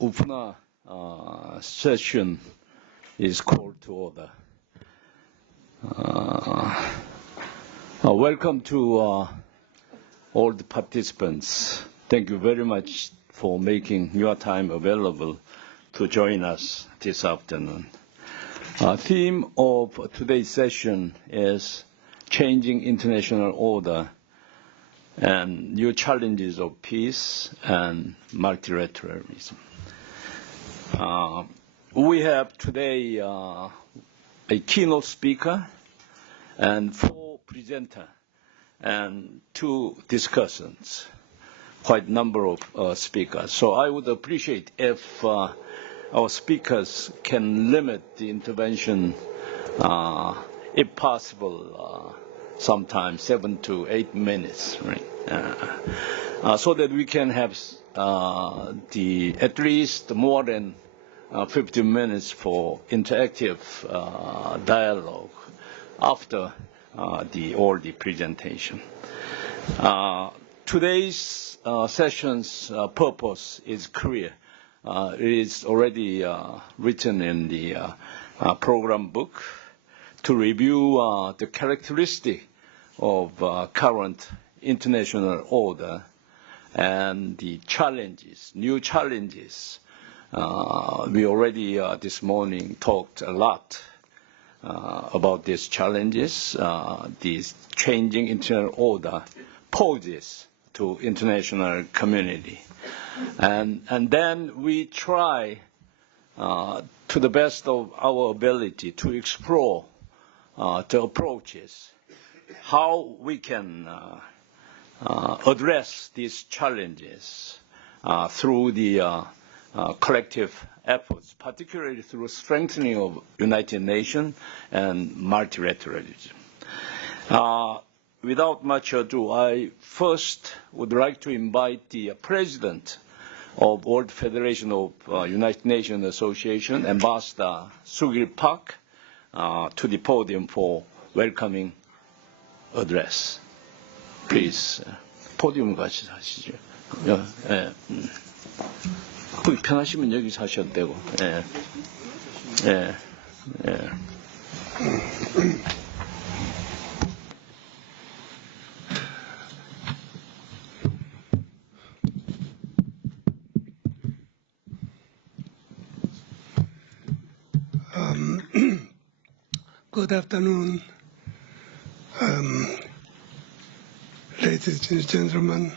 Upna session is called to order. Welcome to all the participants. Thank you very much for making your time available to join us this afternoon. Theme of today's session is changing international order and new challenges of peace and multilateralism. We have today a keynote speaker and 4 presenters and 2 discussants, quite a number of speakers. So I would appreciate if our speakers can limit the intervention, if possible, sometimes 7 to 8 minutes, right? So that we can have at least more than 15 minutes for interactive dialogue after all the presentation. Today's session's purpose is clear. It is already written in the program book to review the characteristic of current international order and the challenges, new challenges. We already this morning talked a lot about these challenges, these changing international order poses to international community. And then we try to the best of our ability to explore the approaches, how we can address these challenges through the collective efforts, particularly through strengthening of United Nations and multilateralism. Without much ado, I first would like to invite the President of World Federation of United Nations Association, Ambassador Sugil Park, to the podium for welcoming address. Please, 포디움 같이 하시죠. 예. 거기 편하시면 여기서 하셔도 되고. 예. 예. 예. Good afternoon, ladies and gentlemen.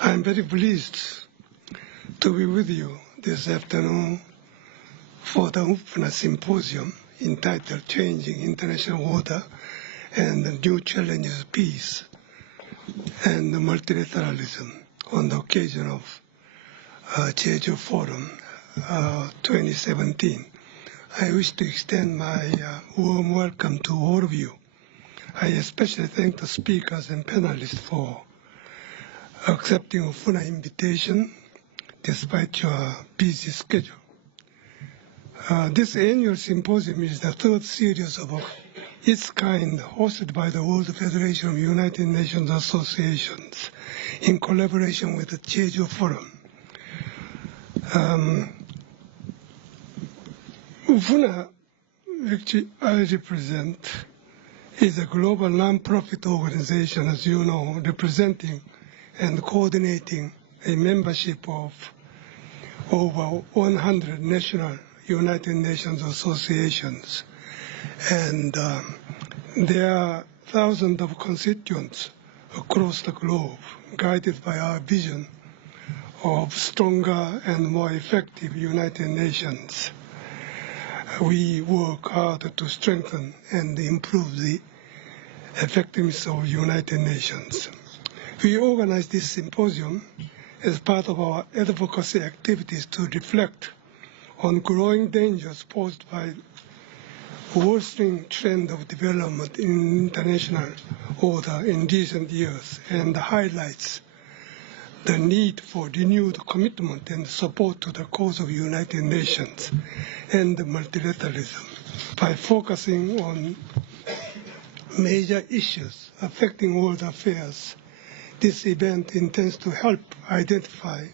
I'm very pleased to be with you this afternoon for the UPNA Symposium entitled Changing International Order and the New Challenges of Peace and Multilateralism on the occasion of Jeju Forum 2017. I wish to extend my warm welcome to all of you. I especially thank the speakers and panelists for accepting UPNA invitation despite your busy schedule. This annual symposium is the 3rd series of its kind hosted by the World Federation of United Nations Associations in collaboration with the Jeju Forum. UPNA, which I represent, is a global non-profit organization, as you know, representing and coordinating a membership of over 100 national United Nations associations. And there are thousands of constituents across the globe, guided by our vision of stronger and more effective United Nations. We work hard to strengthen and improve the effectiveness of United Nations. We organize this symposium as part of our advocacy activities to reflect on growing dangers posed by worsening trend of development in international order in recent years and highlights the need for renewed commitment and support to the cause of United Nations and multilateralism by focusing on major issues affecting world affairs. This event intends to help identify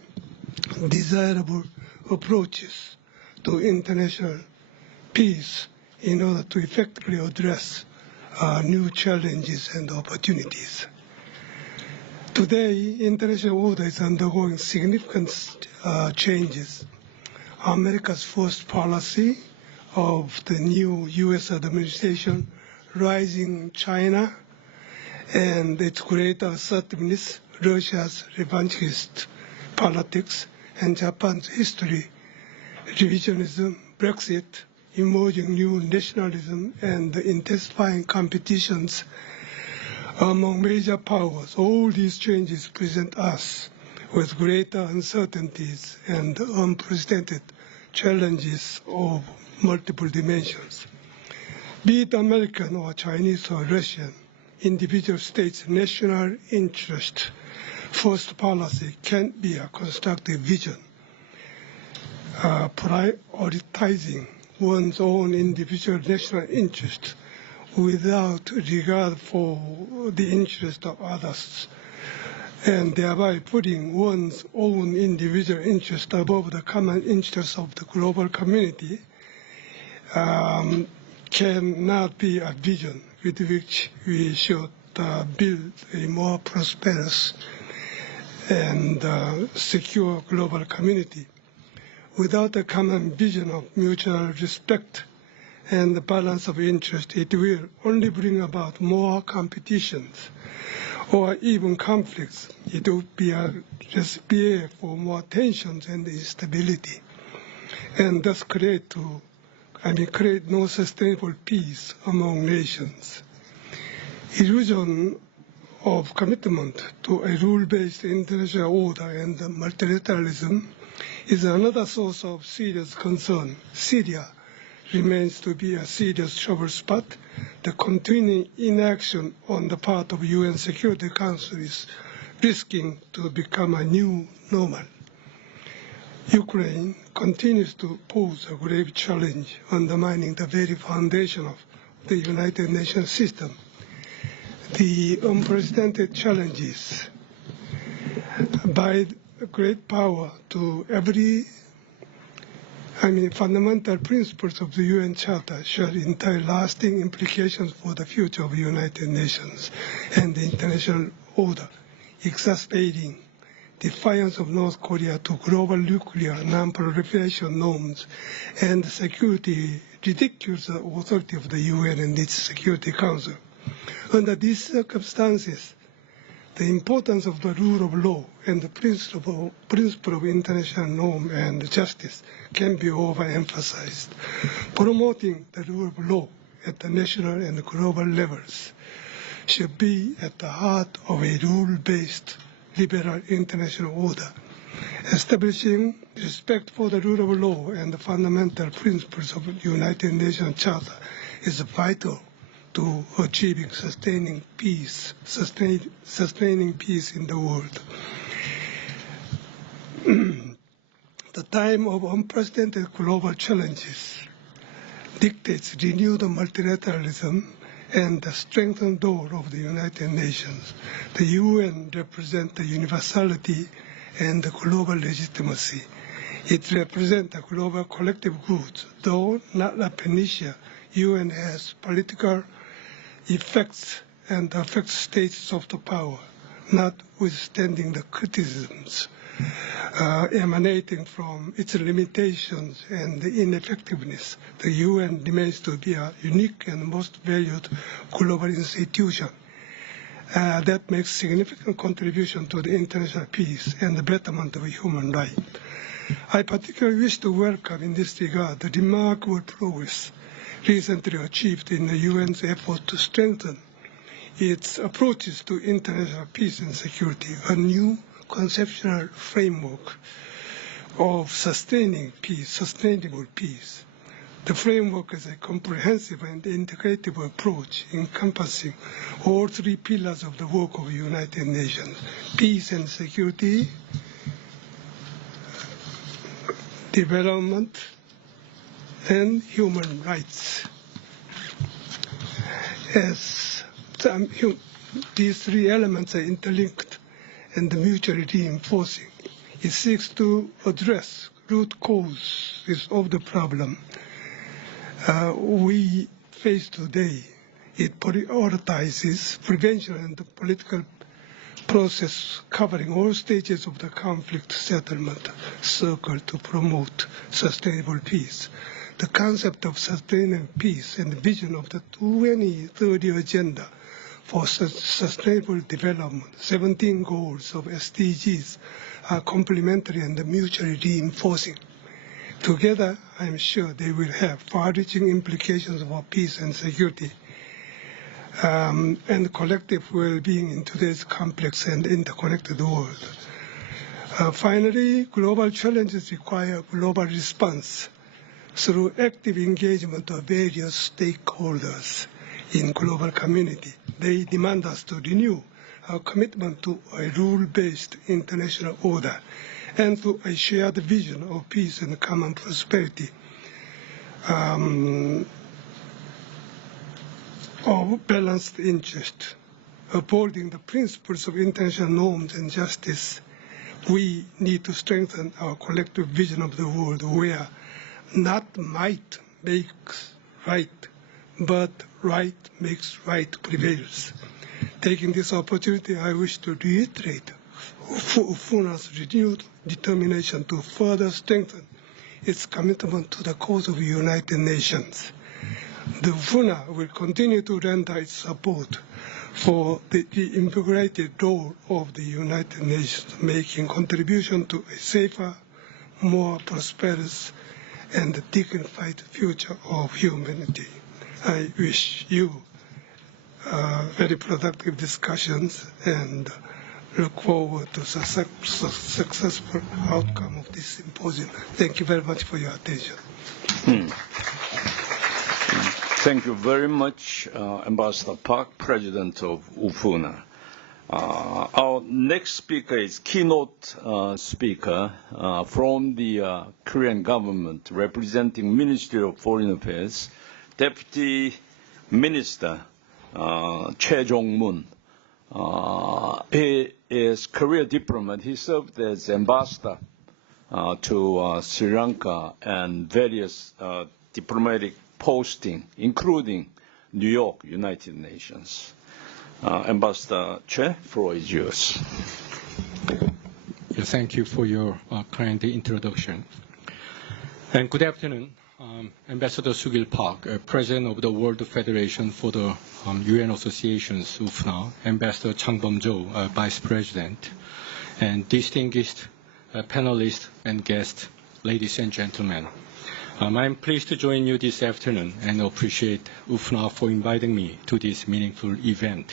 desirable approaches to international peace in order to effectively address new challenges and opportunities. Today, international order is undergoing significant changes. America's first policy of the new U.S. administration, rising China and its greater assertiveness, Russia's revanchist politics, and Japan's history, revisionism, Brexit, emerging new nationalism, and the intensifying competitions among major powers. All these changes present us with greater uncertainties and unprecedented challenges of multiple dimensions. Be it American or Chinese or Russian, individual states' national interest first policy can't be a constructive vision. Prioritizing one's own individual national interest without regard for the interest of others, and thereby putting one's own individual interest above the common interests of the global community cannot be a vision with which we should build a more prosperous and secure global community. Without a common vision of mutual respect and the balance of interest, it will only bring about more competitions or even conflicts. It would be a recipe for more tensions and instability, and thus create no sustainable peace among nations. Illusion of commitment to a rule-based international order and multilateralism is another source of serious concern. Syria remains to be a serious trouble spot. The continuing inaction on the part of UN Security Council is risking to become a new normal. Ukraine continues to pose a grave challenge, undermining the very foundation of the United Nations system. The unprecedented challenges by great power to fundamental principles of the UN Charter shall entail lasting implications for the future of the United Nations and the international order, exacerbating defiance of North Korea to global nuclear non-proliferation norms and security ridicules the authority of the UN and its Security Council. Under these circumstances, the importance of the rule of law and the principle of international norm and justice can be overemphasized. Promoting the rule of law at the national and global levels should be at the heart of a rule-based liberal international order. Establishing respect for the rule of law and the fundamental principles of the United Nations Charter is vital to achieving sustaining peace in the world. The time of unprecedented global challenges dictates renewed multilateralism and the strengthened role of the United Nations. The UN represents the universality and the global legitimacy. It represents the global collective good. Though not a panacea, UN has political effects and affects states' soft power, notwithstanding the criticisms emanating from its limitations and ineffectiveness. The UN remains to be a unique and most valued global institution that makes significant contribution to the international peace and the betterment of human rights. I particularly wish to welcome in this regard the remarkable progress recently achieved in the UN's effort to strengthen its approaches to international peace and security, a new conceptual framework of sustainable peace. The framework is a comprehensive and integrative approach encompassing all three pillars of the work of the United Nations: peace and security, development, and human rights. As these three elements are interlinked and mutually reinforcing, it seeks to address root causes of the problem we face today. It prioritizes prevention and the political process covering all stages of the conflict settlement circle to promote sustainable peace. The concept of sustainable peace and the vision of the 2030 Agenda for Sustainable Development, 17 goals of SDGs are complementary and mutually reinforcing. Together, I am sure they will have far-reaching implications for peace and security and collective well-being in today's complex and interconnected world. Finally, global challenges require global response through active engagement of various stakeholders in global community. They demand us to renew our commitment to a rule-based international order and to a shared vision of peace and common prosperity. Of balanced interest, upholding the principles of international norms and justice, we need to strengthen our collective vision of the world where not might makes right, but right makes right prevails. Taking this opportunity, I wish to reiterate UFUNA's renewed determination to further strengthen its commitment to the cause of the United Nations. The UFUNA will continue to render its support for the integrated role of the United Nations, making contribution to a safer, more prosperous, and dignified future of humanity. I wish you very productive discussions and look forward to the successful outcome of this symposium. Thank you very much for your attention. Thank you very much, Ambassador Park, President of UFUNA. Our next speaker is keynote speaker from the Korean government, representing Ministry of Foreign Affairs, Deputy Minister Jeju. He is career diplomat. He served as ambassador to Sri Lanka and various diplomatic posting, including New York, United Nations. Ambassador Che, floor is yours. Thank you for your kind introduction. And good afternoon. Ambassador Sugil Park, President of the World Federation for the UN Associations, UFNA, Ambassador Chang Bum-jo, Vice President, and distinguished panelists and guests, ladies and gentlemen. I'm pleased to join you this afternoon and appreciate UFNA for inviting me to this meaningful event.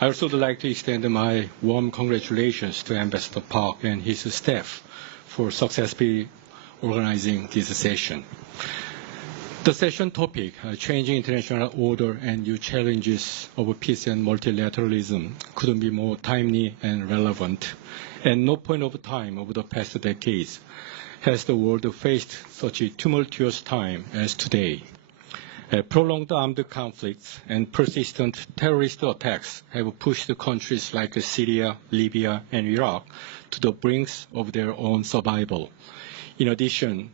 I also would like to extend my warm congratulations to Ambassador Park and his staff for successfully organizing this session. The session topic, Changing International Order and New Challenges of Peace and Multilateralism, couldn't be more timely and relevant. At no point of time over the past decades has the world faced such a tumultuous time as today. Prolonged armed conflicts and persistent terrorist attacks have pushed countries like Syria, Libya, and Iraq to the brinks of their own survival. In addition,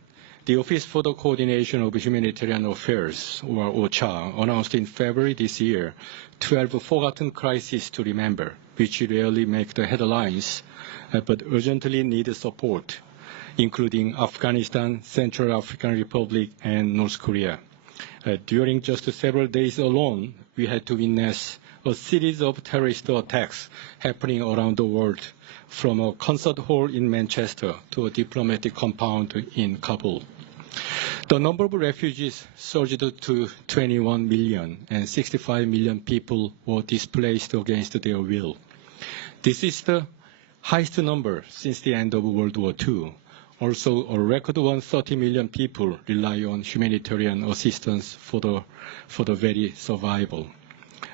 the Office for the Coordination of Humanitarian Affairs, or OCHA, announced in February this year 12 forgotten crises to remember, which rarely make the headlines, but urgently need support, including Afghanistan, Central African Republic, and North Korea. During just several days alone, we had to witness a series of terrorist attacks happening around the world, from a concert hall in Manchester to a diplomatic compound in Kabul. The number of refugees surged to 21 million, and 65 million people were displaced against their will. This is the highest number since the end of World War II. Also, a record 130 million people rely on humanitarian assistance for the very survival.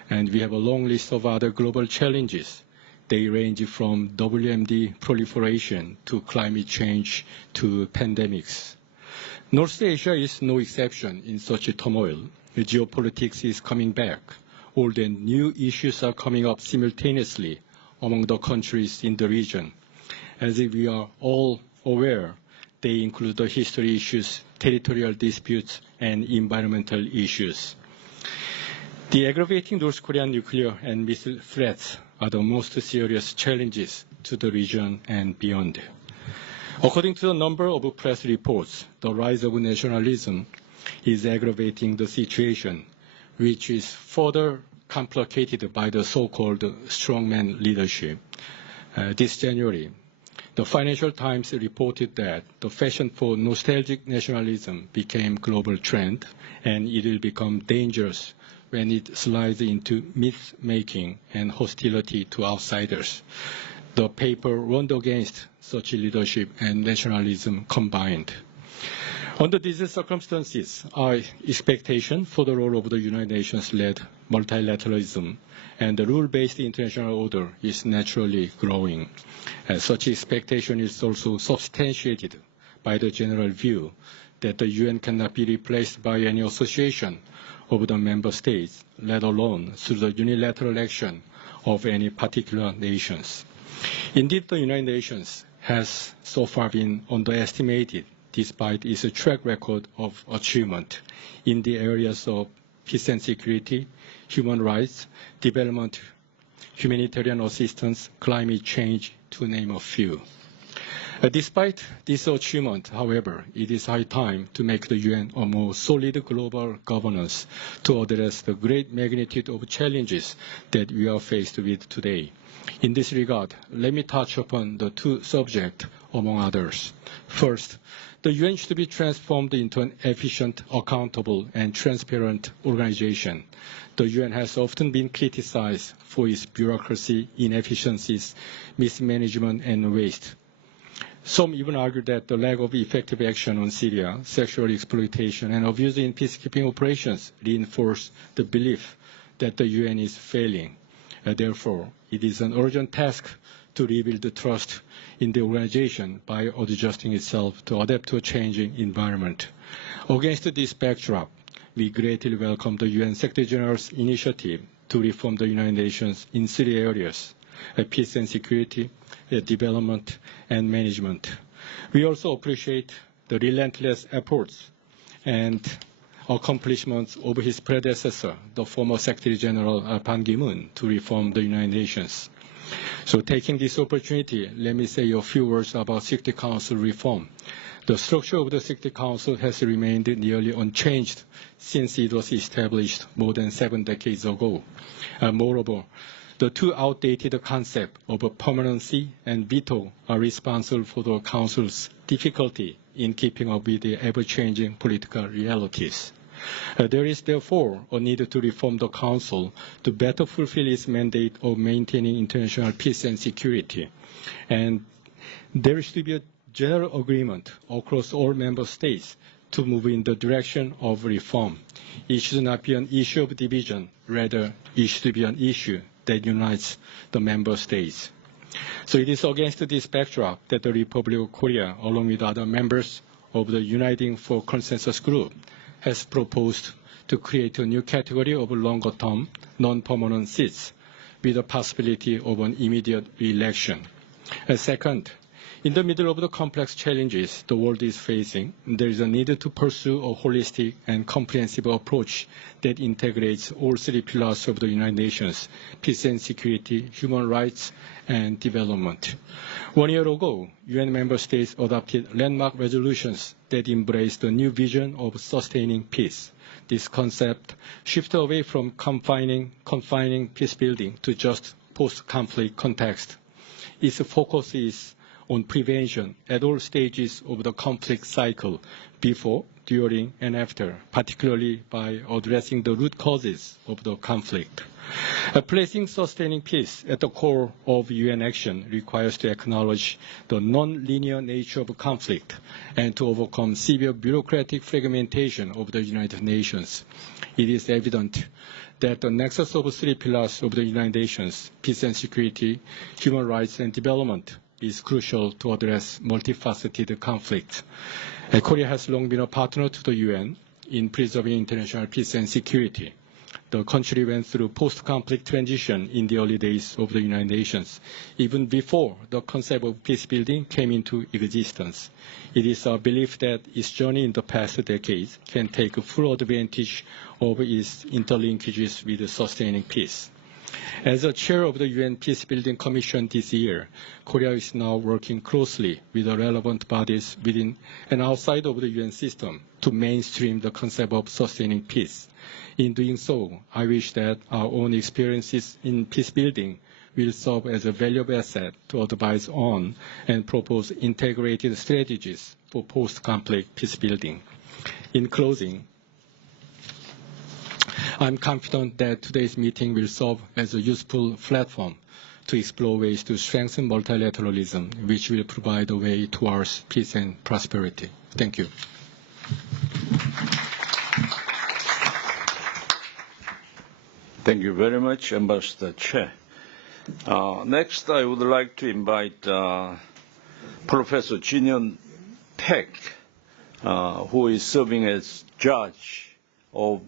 And we have a long list of other global challenges. They range from WMD proliferation to climate change to pandemics. North Asia is no exception in such a turmoil. Geopolitics is coming back. Old and new issues are coming up simultaneously among the countries in the region. As we are all aware, They include the history issues, territorial disputes, and environmental issues. The aggravating North Korean nuclear and missile threats are the most serious challenges to the region and beyond. According to a number of press reports, the rise of nationalism is aggravating the situation, which is further complicated by the so-called strongman leadership. This January, the Financial Times reported that the fashion for nostalgic nationalism became a global trend, and it will become dangerous when it slides into myth-making and hostility to outsiders. The paper warned against such leadership and nationalism combined. Under these circumstances, our expectation for the role of the United Nations-led multilateralism and the rule-based international order is naturally growing. Such expectation is also substantiated by the general view that the UN cannot be replaced by any association of the member states, let alone through the unilateral action of any particular nations. Indeed, the United Nations has so far been underestimated despite its track record of achievement in the areas of peace and security, human rights, development, humanitarian assistance, climate change, to name a few. Despite this achievement, however, it is high time to make the UN a more solid global governance to address the great magnitude of challenges that we are faced with today. In this regard, let me touch upon the two subjects, among others. First, the UN should be transformed into an efficient, accountable, and transparent organization. The UN has often been criticized for its bureaucracy, inefficiencies, mismanagement, and waste. Some even argue that the lack of effective action on Syria, sexual exploitation, and abuse in peacekeeping operations reinforce the belief that the UN is failing. Therefore, it is an urgent task to rebuild the trust in the organization by adjusting itself to adapt to a changing environment. Against this backdrop, we greatly welcome the UN Secretary General's initiative to reform the United Nations in 3 areas: peace and security, development, and management. We also appreciate the relentless efforts and accomplishments of his predecessor, the former Secretary General Ban Ki-moon, to reform the United Nations. So taking this opportunity, let me say a few words about Security Council reform. The structure of the Security Council has remained nearly unchanged since it was established more than 7 decades ago. Moreover, the two outdated concepts of permanency and veto are responsible for the Council's difficulty in keeping up with the ever-changing political realities. There is therefore a need to reform the Council to better fulfill its mandate of maintaining international peace and security. And there should be a general agreement across all member states to move in the direction of reform. It should not be an issue of division, rather it should be an issue that unites the member states. So it is against this backdrop that the Republic of Korea, along with other members of the Uniting for Consensus group, has proposed to create a new category of longer-term, non-permanent seats with the possibility of an immediate re-election. Second, in the middle of the complex challenges the world is facing, there is a need to pursue a holistic and comprehensive approach that integrates all 3 pillars of the United Nations: peace and security, human rights, and development. 1 year ago, UN member states adopted landmark resolutions that embrace the new vision of sustaining peace. This concept shifts away from confining peace building to just post-conflict context. Its focus is on prevention at all stages of the conflict cycle, before, during, and after, particularly by addressing the root causes of the conflict. Placing sustaining peace at the core of UN action requires to acknowledge the non-linear nature of conflict and to overcome severe bureaucratic fragmentation of the United Nations. It is evident that the nexus of 3 pillars of the United Nations, peace and security, human rights, and development, is crucial to address multifaceted conflict. Korea has long been a partner to the UN in preserving international peace and security. the country went through post-conflict transition in the early days of the United Nations, even before the concept of peace building came into existence. It is our belief that its journey in the past decades can take full advantage of its interlinkages with sustaining peace. As a chair of the UN Peacebuilding Commission this year, Korea is now working closely with the relevant bodies within and outside of the UN system to mainstream the concept of sustaining peace. In doing so, I wish that our own experiences in peacebuilding will serve as a valuable asset to advise on and propose integrated strategies for post-conflict peacebuilding. In closing, I'm confident that today's meeting will serve as a useful platform to explore ways to strengthen multilateralism, which will provide a way towards peace and prosperity. Thank you. Thank you very much, Ambassador Che. Next, I would like to invite Professor Jin-Hyun Park, who is serving as judge of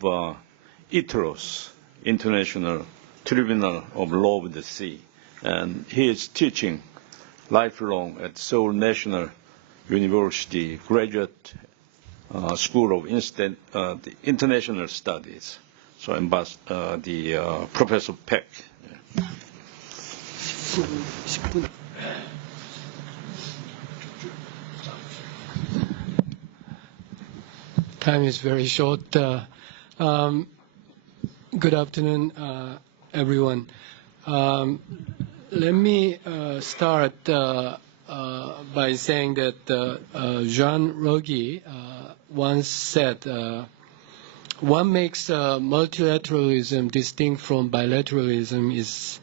ITROS, International Tribunal of Law of the Sea, and he is teaching lifelong at Seoul National University Graduate School of International Studies. So, Professor Park. Time is very short. Good afternoon, everyone. Let me start by saying that Jean Rogui once said, what makes multilateralism distinct from bilateralism is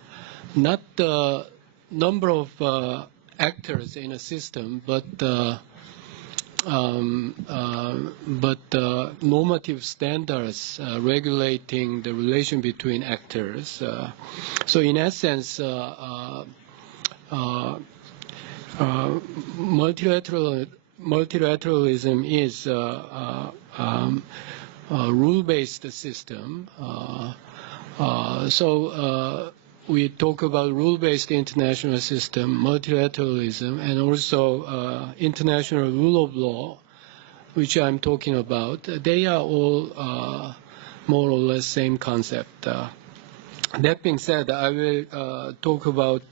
not the number of actors in a system, but normative standards regulating the relation between actors. So in essence, multilateralism is a rule-based system. We talk about rule-based international system, multilateralism, and also international rule of law, which I'm talking about. They are all more or less same concept. That being said, I will talk about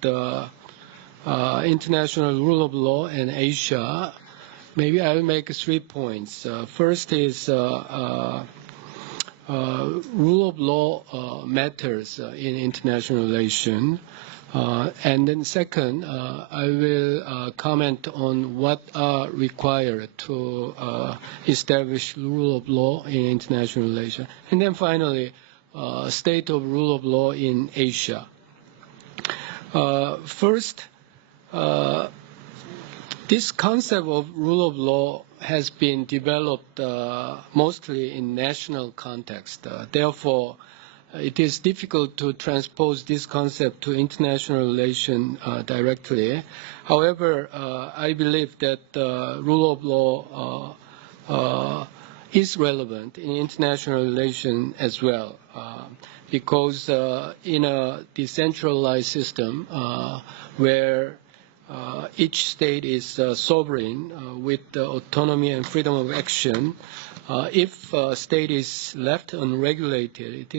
international rule of law in Asia. Maybe I will make 3 points. First is rule of law matters in international relations. And then second, I will comment on what are required to establish rule of law in international relations. And then finally, state of rule of law in Asia. First, this concept of rule of law has been developed mostly in national context. Therefore, it is difficult to transpose this concept to international relation directly. However, I believe that rule of law is relevant in international relation as well, because in a decentralized system where each state is sovereign with the autonomy and freedom of action, if a state is left unregulated, it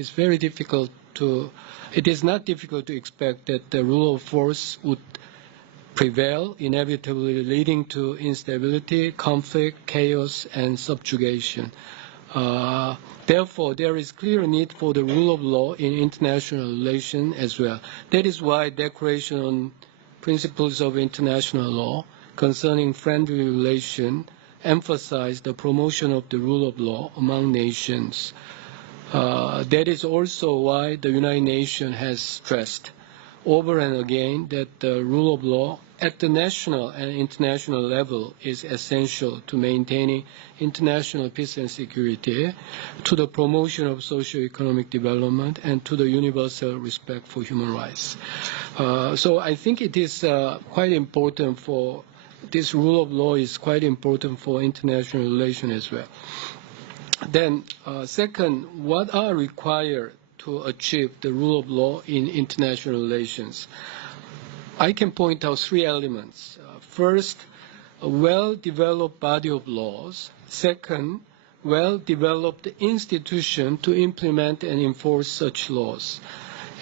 is not difficult to expect that the rule of force would prevail, inevitably leading to instability, conflict, chaos, and subjugation. Therefore, there is clear need for the rule of law in international relations as well. That is why Declaration on Principles of International Law concerning friendly relation emphasize the promotion of the rule of law among nations. That is also why the United Nations has stressed over and again that the rule of law at the national and international level is essential to maintaining international peace and security, to the promotion of socio-economic development, and to the universal respect for human rights. So I think it is quite important for this rule of law is quite important for international relations as well. Then, second, what are required to achieve the rule of law in international relations. I can point out three elements. First, a well-developed body of laws. Second, well-developed institution to implement and enforce such laws.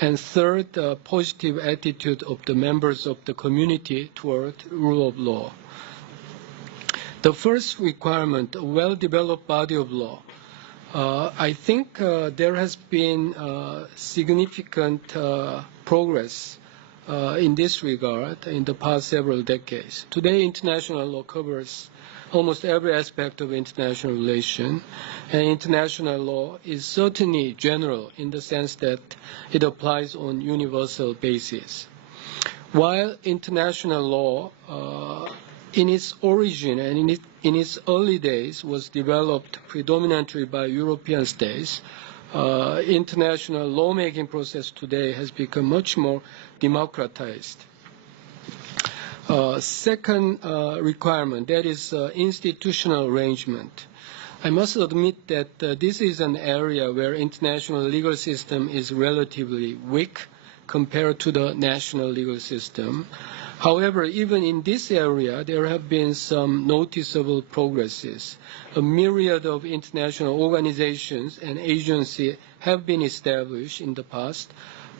And third, a positive attitude of the members of the community toward rule of law. The first requirement, a well-developed body of law. I think there has been significant progress in this regard in the past several decades. Today, international law covers almost every aspect of international relation, and international law is certainly general in the sense that it applies on universal basis. While international law in its origin and in its early days was developed predominantly by European states, international lawmaking process today has become much more democratized. Second requirement, that is institutional arrangement. I must admit that this is an area where international legal system is relatively weak compared to the national legal system. However, even in this area, there have been some noticeable progresses. A myriad of international organizations and agencies have been established in the past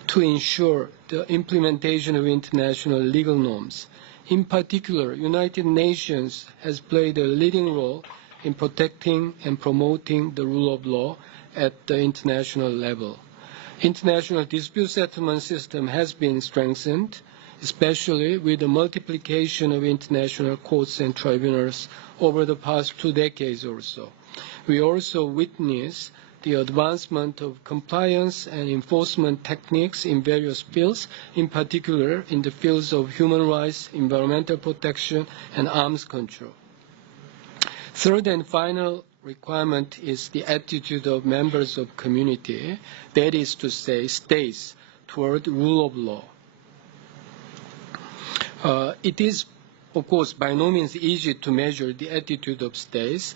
to ensure the implementation of international legal norms. In particular, United Nations has played a leading role in protecting and promoting the rule of law at the international level. International dispute settlement system has been strengthened, especially with the multiplication of international courts and tribunals over the past 2 decades or so. We also witness the advancement of compliance and enforcement techniques in various fields, in particular in the fields of human rights, environmental protection, and arms control. Third and final requirement is the attitude of members of community, that is to say, states, toward rule of law. It is, of course, by no means easy to measure the attitude of states.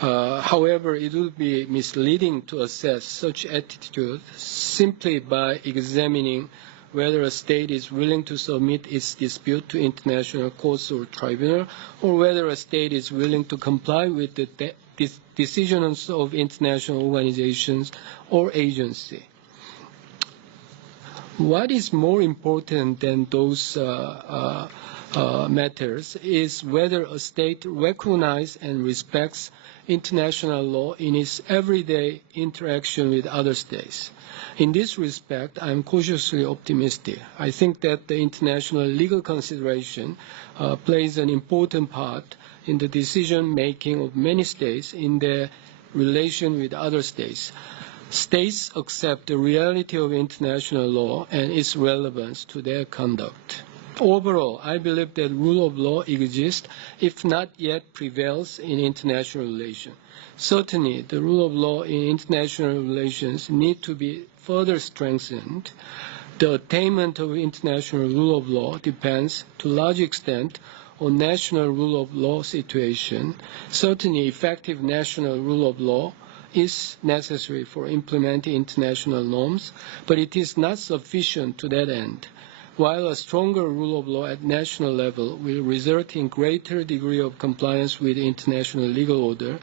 However, it would be misleading to assess such attitude simply by examining whether a state is willing to submit its dispute to international courts or tribunal, or whether a state is willing to comply with the decisions of international organizations or agencies. What is more important than those matters is whether a state recognizes and respects international law in its everyday interaction with other states. In this respect, I am cautiously optimistic. I think that the international legal consideration plays an important part in the decision-making of many states in their relation with other states. States accept the reality of international law and its relevance to their conduct. Overall, I believe that rule of law exists, if not yet prevails, in international relations. Certainly, the rule of law in international relations need to be further strengthened. The attainment of international rule of law depends, to a large extent, on national rule of law situation. Certainly, effective national rule of law is necessary for implementing international norms, but it is not sufficient to that end. While a stronger rule of law at national level will result in greater degree of compliance with international legal order,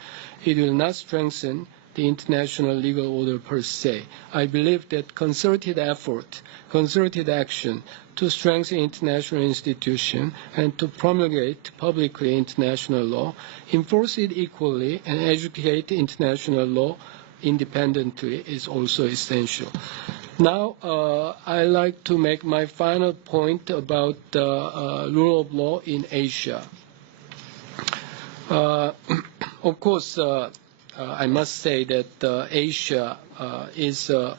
it will not strengthen the international legal order per se. I believe that concerted effort, concerted action to strengthen international institutions and to promulgate publicly international law, enforce it equally, and educate international law independently is also essential. Now, I'd like to make my final point about the rule of law in Asia. Of course, I must say that Asia is a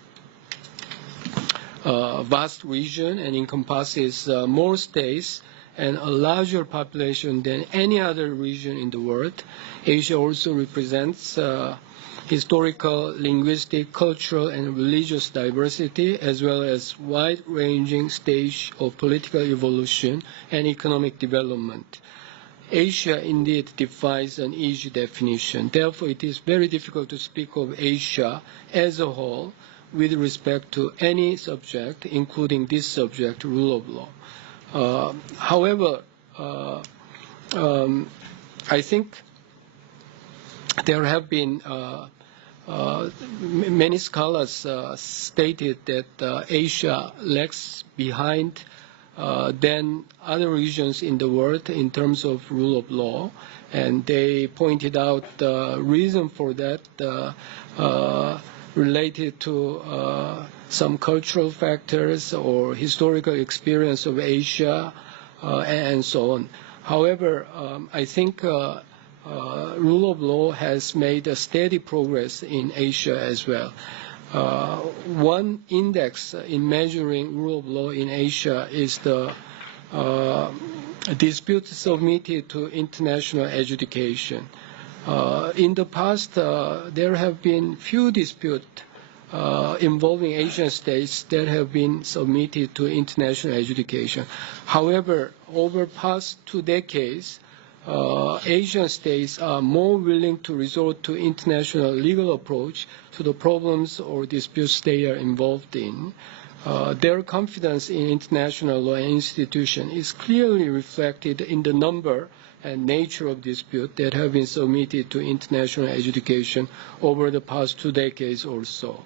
vast region and encompasses more states and a larger population than any other region in the world. Asia also represents historical, linguistic, cultural, and religious diversity, as well as wide-ranging stage of political evolution and economic development. Asia indeed defies an easy definition. Therefore, it is very difficult to speak of Asia as a whole with respect to any subject, including this subject, rule of law. However, I think there have been many scholars stated that Asia lags behind than other regions in the world in terms of rule of law, and they pointed out the reason for that related to some cultural factors or historical experience of Asia and so on. However, I think rule of law has made a steady progress in Asia as well. One index in measuring rule of law in Asia is the disputes submitted to international adjudication. In the past, there have been few disputes involving Asian states that have been submitted to international adjudication. However, over past 2 decades, Asian states are more willing to resort to international legal approach to the problems or disputes they are involved in. Their confidence in international law and institution is clearly reflected in the number and nature of disputes that have been submitted to international adjudication over the past 2 decades or so.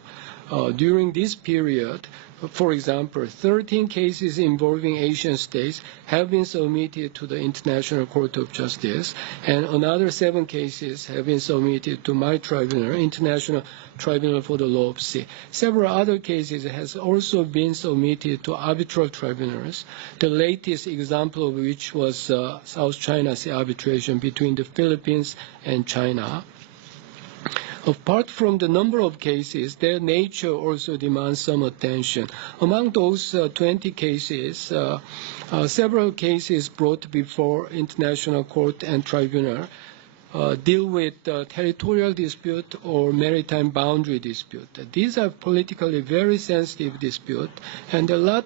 During this period, for example, 13 cases involving Asian states have been submitted to the International Court of Justice, and another 7 cases have been submitted to my tribunal, International Tribunal for the Law of Sea. Several other cases has also been submitted to arbitral tribunals, the latest example of which was South China Sea arbitration between the Philippines and China. Apart from the number of cases, their nature also demands some attention. Among those 20 cases, several cases brought before International Court and Tribunal deal with territorial dispute or maritime boundary dispute. These are politically very sensitive disputes, and a lot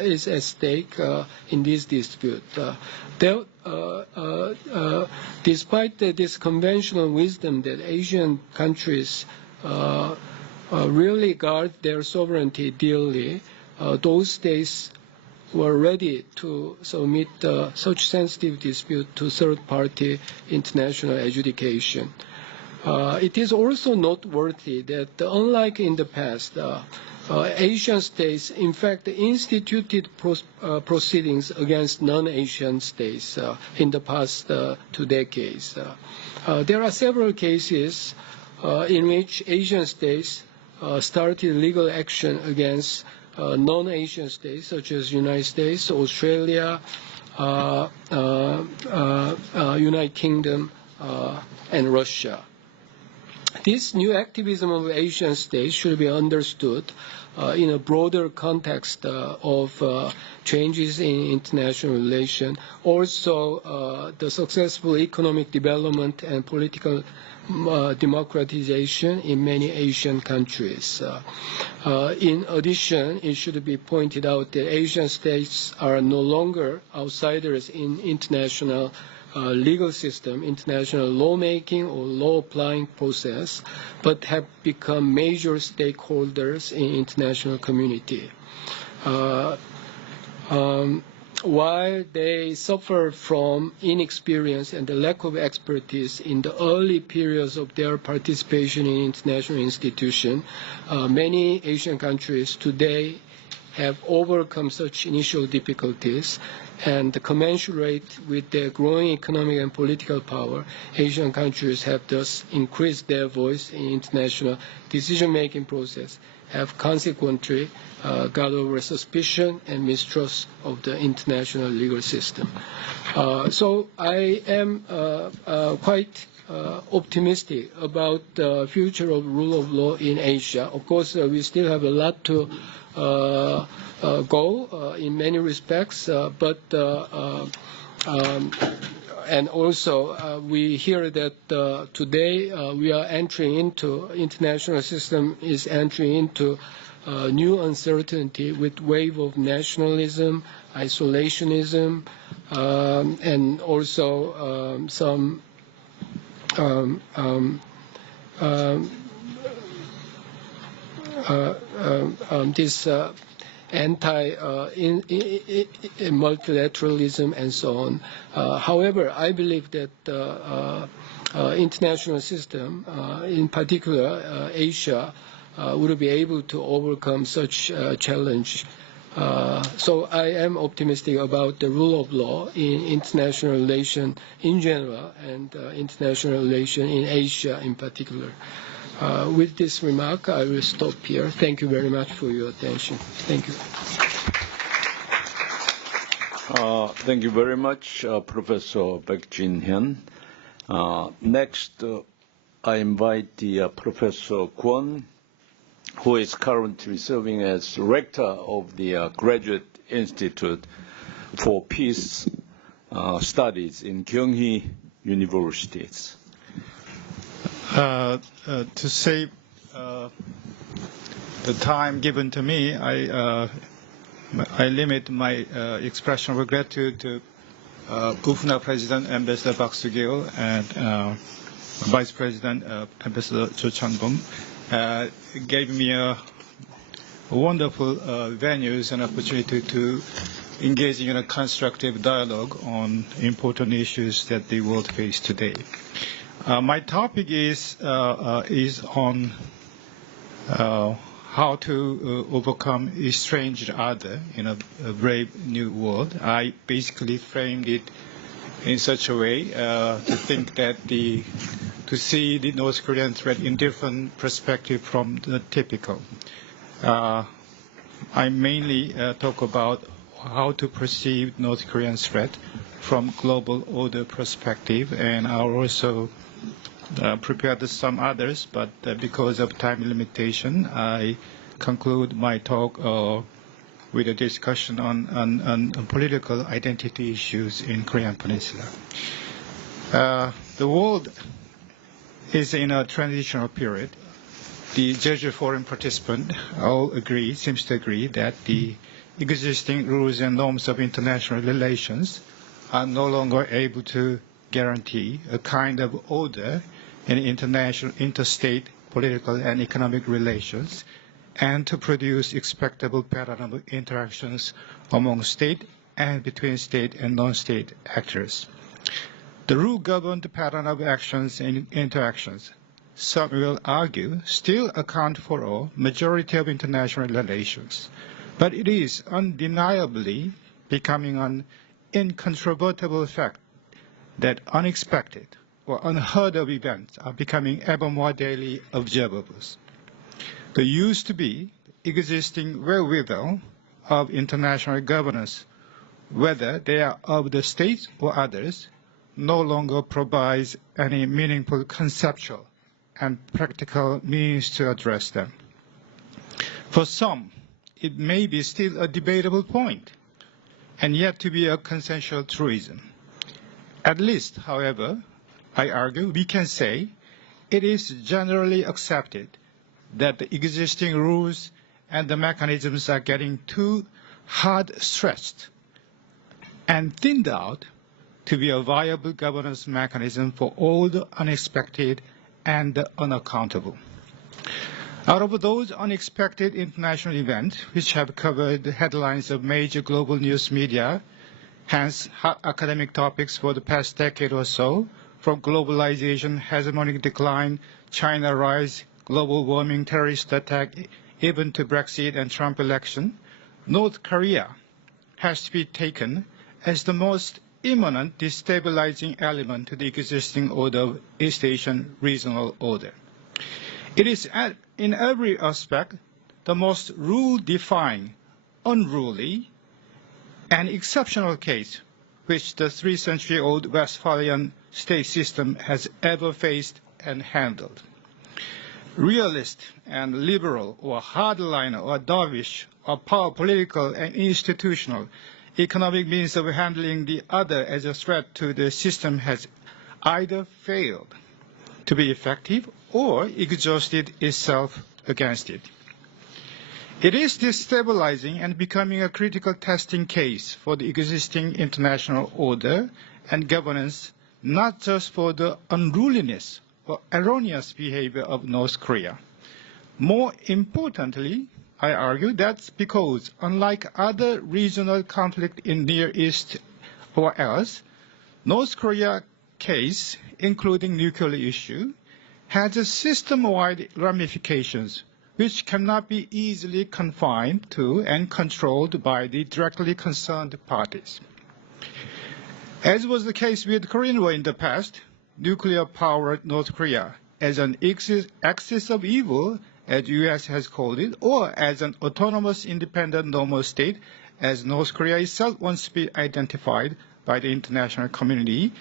is at stake in this dispute. Despite this conventional wisdom that Asian countries really guard their sovereignty dearly, those states were ready to submit such sensitive dispute to third-party international adjudication. It is also noteworthy that, unlike in the past, Asian states, in fact, instituted proceedings against non-Asian states in the past 2 decades. There are several cases in which Asian states started legal action against non-Asian states, such as United States, Australia, United Kingdom, and Russia. This new activism of Asian states should be understood in a broader context of changes in international relations, also the successful economic development and political democratization in many Asian countries. In addition, it should be pointed out that Asian states are no longer outsiders in international legal system, international lawmaking or law applying process, but have become major stakeholders in international community. While they suffer from inexperience and the lack of expertise in the early periods of their participation in international institutions, many Asian countries today have overcome such initial difficulties, and commensurate with their growing economic and political power, Asian countries have thus increased their voice in international decision-making process, have consequently got over suspicion and mistrust of the international legal system. So I am quite optimistic about the future of rule of law in Asia. Of course, we still have a lot to go in many respects, but and also we hear that today we are entering into international system is entering into new uncertainty with wave of nationalism, isolationism, and also some this anti-multilateralism and so on. However, I believe that the international system, in particular Asia, would be able to overcome such challenge. So I am optimistic about the rule of law in international relation in general and international relation in Asia in particular. With this remark, I will stop here. Thank you very much for your attention. Thank you. Thank you very much, Professor Baek-jin Hyun. Next, I invite the Professor Kwon, who is currently serving as rector of the Graduate Institute for Peace Studies in Kyunghee University. To save the time given to me, I limit my expression of gratitude to UFNA President Ambassador Park Soo-gil and Vice President Ambassador Cho Chang-bum. Gave me a wonderful venues and opportunity to engage in a constructive dialogue on important issues that the world faces today. My topic is on how to overcome estranged other in a brave new world. I basically framed it in such a way to think that to see the North Korean threat in different perspective from the typical. I mainly talk about how to perceive North Korean threat from global order perspective, and I'll also prepared some others, but because of time limitation, I conclude my talk with a discussion on political identity issues in Korean Peninsula. The world is in a transitional period. The Jeju foreign participants all seems to agree that the existing rules and norms of international relations are no longer able to guarantee a kind of order in international, interstate political and economic relations, and to produce expectable pattern of interactions among state and between state and non-state actors. The rule-governed pattern of actions and interactions, some will argue, still account for a majority of international relations, but it is undeniably becoming an incontrovertible fact that unexpected or unheard of events are becoming ever more daily observables. There used to be existing wherewithal of international governance, whether they are of the states or others, no longer provides any meaningful conceptual and practical means to address them. For some, it may be still a debatable point, and yet to be a consensual truism. At least, however, I argue we can say it is generally accepted that the existing rules and the mechanisms are getting too hard stretched and thinned out to be a viable governance mechanism for all the unexpected and the unaccountable. Out of those unexpected international events which have covered the headlines of major global news media, hence hot academic topics for the past decade or so, from globalization, hegemonic decline, China rise, global warming, terrorist attack, even to Brexit and Trump election, North Korea has to be taken as the most imminent destabilizing element to the existing order of East Asian regional order. It is in every aspect the most rule-defying, unruly, and exceptional case which the 3-century-old Westphalian state system has ever faced and handled. Realist and liberal or hardliner or dovish or power political and institutional economic means of handling the other as a threat to the system has either failed to be effective or exhausted itself against it. It is destabilizing and becoming a critical testing case for the existing international order and governance, not just for the unruliness or erroneous behavior of North Korea, More importantly, I argue that's because, unlike other regional conflicts in Near East or else, North Korea case, including nuclear issue, has a system-wide ramifications which cannot be easily confined to and controlled by the directly concerned parties. As was the case with Korean War in the past, nuclear-powered North Korea as an axis of evil, as the U.S. has called it, or as an autonomous independent normal state, as North Korea itself wants to be identified by the international community,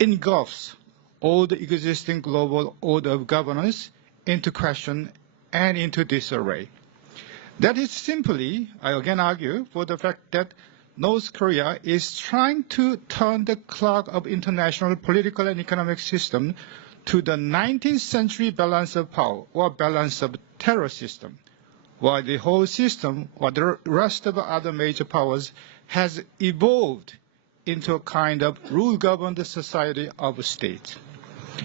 engulfs all the existing global order of governance into question and into disarray. That is simply, I again argue, for the fact that North Korea is trying to turn the clock of international political and economic system to the 19th century balance of power or balance of terror system, while the whole system or the rest of other major powers has evolved into a kind of rule-governed society of states.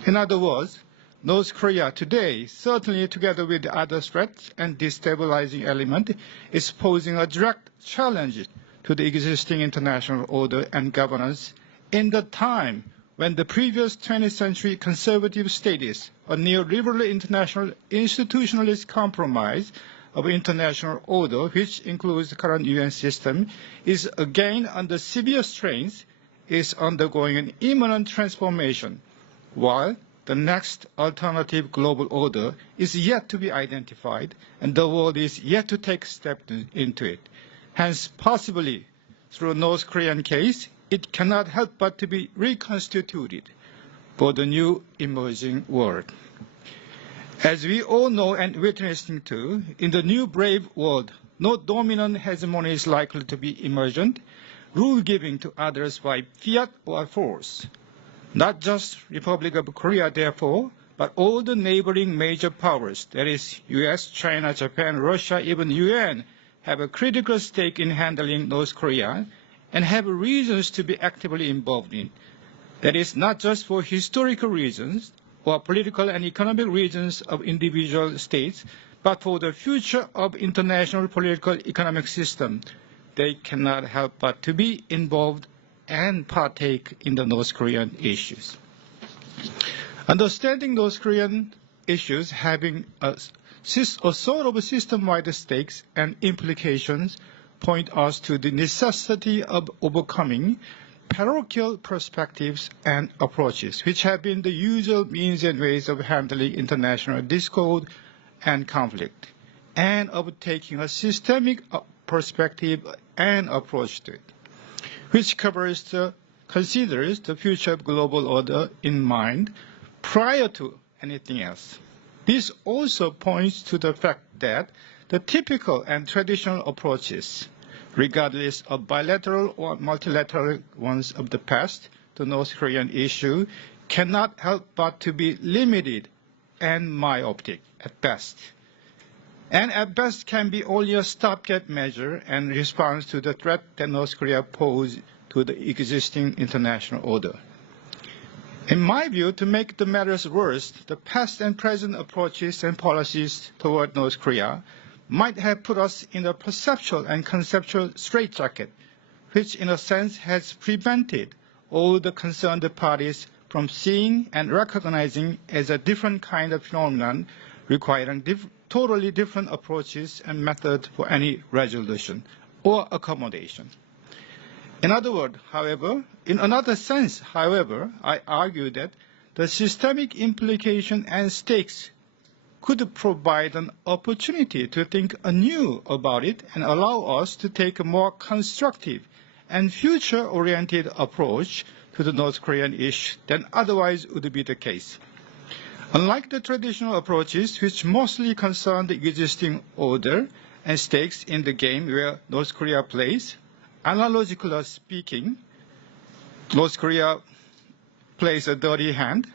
In other words, North Korea today, certainly together with other threats and destabilizing elements, is posing a direct challenge to the existing international order and governance in the time when the previous 20th century conservative status, a neoliberal international institutionalist compromise of international order, which includes the current UN system, is again under severe strains, is undergoing an imminent transformation, while the next alternative global order is yet to be identified, and the world is yet to take steps into it. Hence, possibly, through North Korean case, it cannot help but to be reconstituted for the new emerging world. As we all know and witnessing to, in the new brave world, no dominant hegemony is likely to be emergent, rule-giving to others by fiat or force. Not just Republic of Korea, therefore, but all the neighboring major powers, that is, US, China, Japan, Russia, even UN, have a critical stake in handling North Korea and have reasons to be actively involved in. That is, not just for historical reasons or political and economic reasons of individual states, but for the future of international political economic system. They cannot help but to be involved and partake in the North Korean issues. Understanding North Korean issues having a sort of system-wide stakes and implications point us to the necessity of overcoming parochial perspectives and approaches, which have been the usual means and ways of handling international discord and conflict, and of taking a systemic perspective and approach to it, which considers the future of global order in mind prior to anything else. This also points to the fact that the typical and traditional approaches, regardless of bilateral or multilateral ones of the past, the North Korean issue cannot help but to be limited and myopic at best. And at best can be only a stopgap measure and response to the threat that North Korea poses to the existing international order. In my view, to make the matters worse, the past and present approaches and policies toward North Korea might have put us in a perceptual and conceptual straitjacket, which in a sense has prevented all the concerned parties from seeing and recognizing as a different kind of phenomenon requiring totally different approaches and methods for any resolution or accommodation. In another sense, however, I argue that the systemic implication and stakes could provide an opportunity to think anew about it and allow us to take a more constructive and future-oriented approach to the North Korean issue than otherwise would be the case. Unlike the traditional approaches, which mostly concern the existing order and stakes in the game where North Korea plays, analogically speaking, North Korea plays a dirty hand,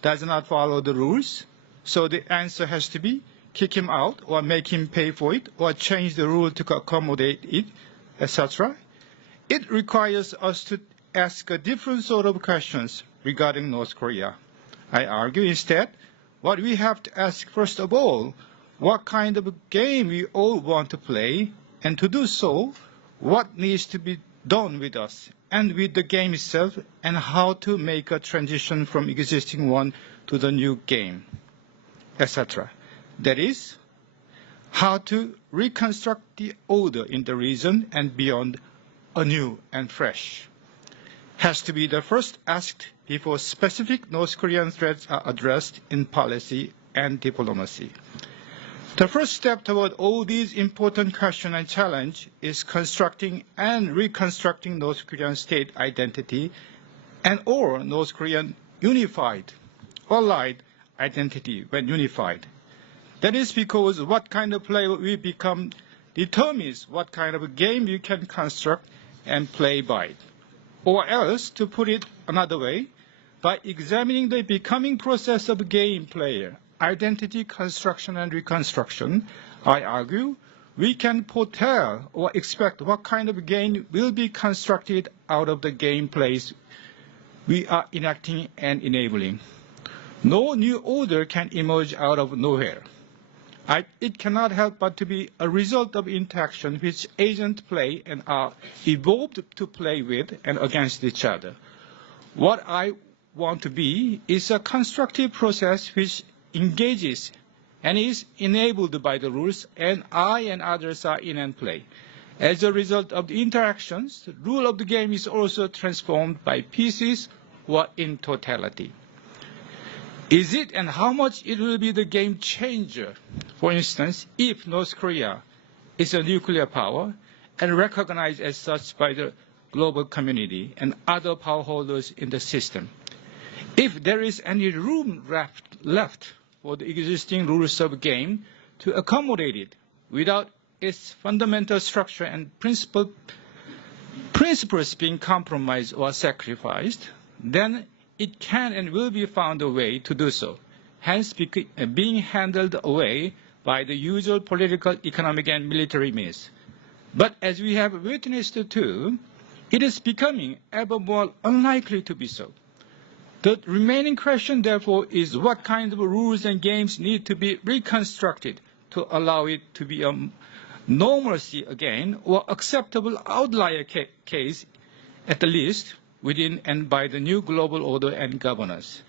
does not follow the rules, so the answer has to be kick him out or make him pay for it or change the rule to accommodate it, etc. It requires us to ask a different sort of questions regarding North Korea. I argue instead, what we have to ask first of all, what kind of a game we all want to play, and to do so, what needs to be done with us and with the game itself, and how to make a transition from existing one to the new game, etc. That is, how to reconstruct the order in the region and beyond anew and fresh. Has to be the first asked before specific North Korean threats are addressed in policy and diplomacy. The first step toward all these important questions and challenges is constructing and reconstructing North Korean state identity and or North Korean unified, allied identity when unified. That is because what kind of player we become determines what kind of a game you can construct and play by. Or else, to put it another way, by examining the becoming process of a game player, identity construction and reconstruction, I argue, we can foretell or expect what kind of game will be constructed out of the gameplays we are enacting and enabling. No new order can emerge out of nowhere. It cannot help but to be a result of interaction which agents play and are evolved to play with and against each other. What I want to be is a constructive process which engages and is enabled by the rules, and I and others are in and play. As a result of the interactions, the rule of the game is also transformed by pieces or in totality. Is it and how much it will be the game changer, for instance, if North Korea is a nuclear power and recognized as such by the global community and other power holders in the system? If there is any room left for the existing rules of game to accommodate it without its fundamental structure and principles being compromised or sacrificed, then it can and will be found a way to do so, hence being handled away by the usual political, economic, and military means. But as we have witnessed too, it is becoming ever more unlikely to be so. The remaining question, therefore, is what kind of rules and games need to be reconstructed to allow it to be a normalcy again, or acceptable outlier case, at the least, within and by the new global order and governance.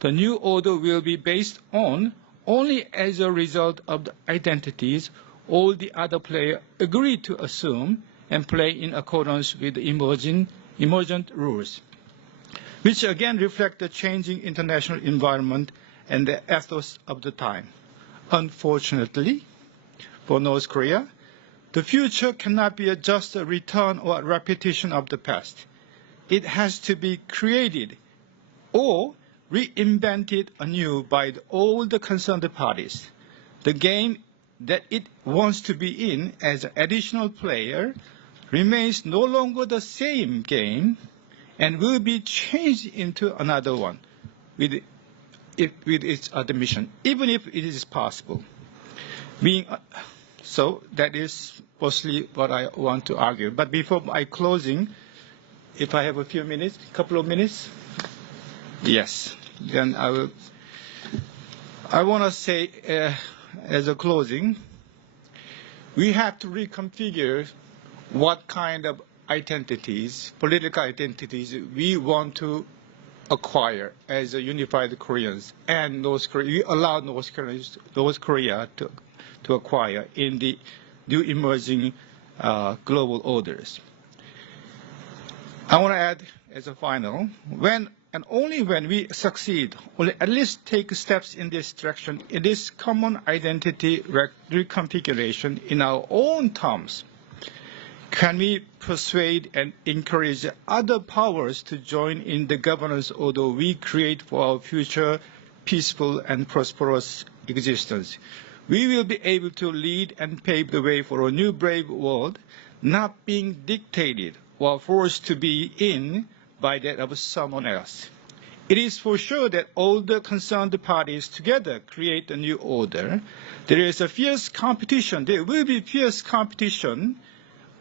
The new order will be based on only as a result of the identities all the other players agree to assume and play in accordance with the emergent rules, which again reflect the changing international environment and the ethos of the time. Unfortunately, for North Korea, the future cannot be just a return or a repetition of the past. It has to be created or reinvented anew by all the concerned parties. The game that it wants to be in as an additional player remains no longer the same game and will be changed into another one with its admission, even if it is possible. So that is mostly what I want to argue. But before my closing, if I have a few minutes, a couple of minutes? Yes. Then I want to say, as a closing, we have to reconfigure what kind of identities, political identities, we want to acquire as a unified Koreans and North Korea. We allow North Korea to acquire in the new emerging global orders. I want to add as a final, when and only when we succeed, or at least take steps in this direction, in this common identity reconfiguration in our own terms, can we persuade and encourage other powers to join in the governance order we create for our future peaceful and prosperous existence. We will be able to lead and pave the way for a new brave world, not being dictated or forced to be in by that of someone else. It is for sure that all the concerned parties together create a new order. There is a fierce competition. There will be fierce competition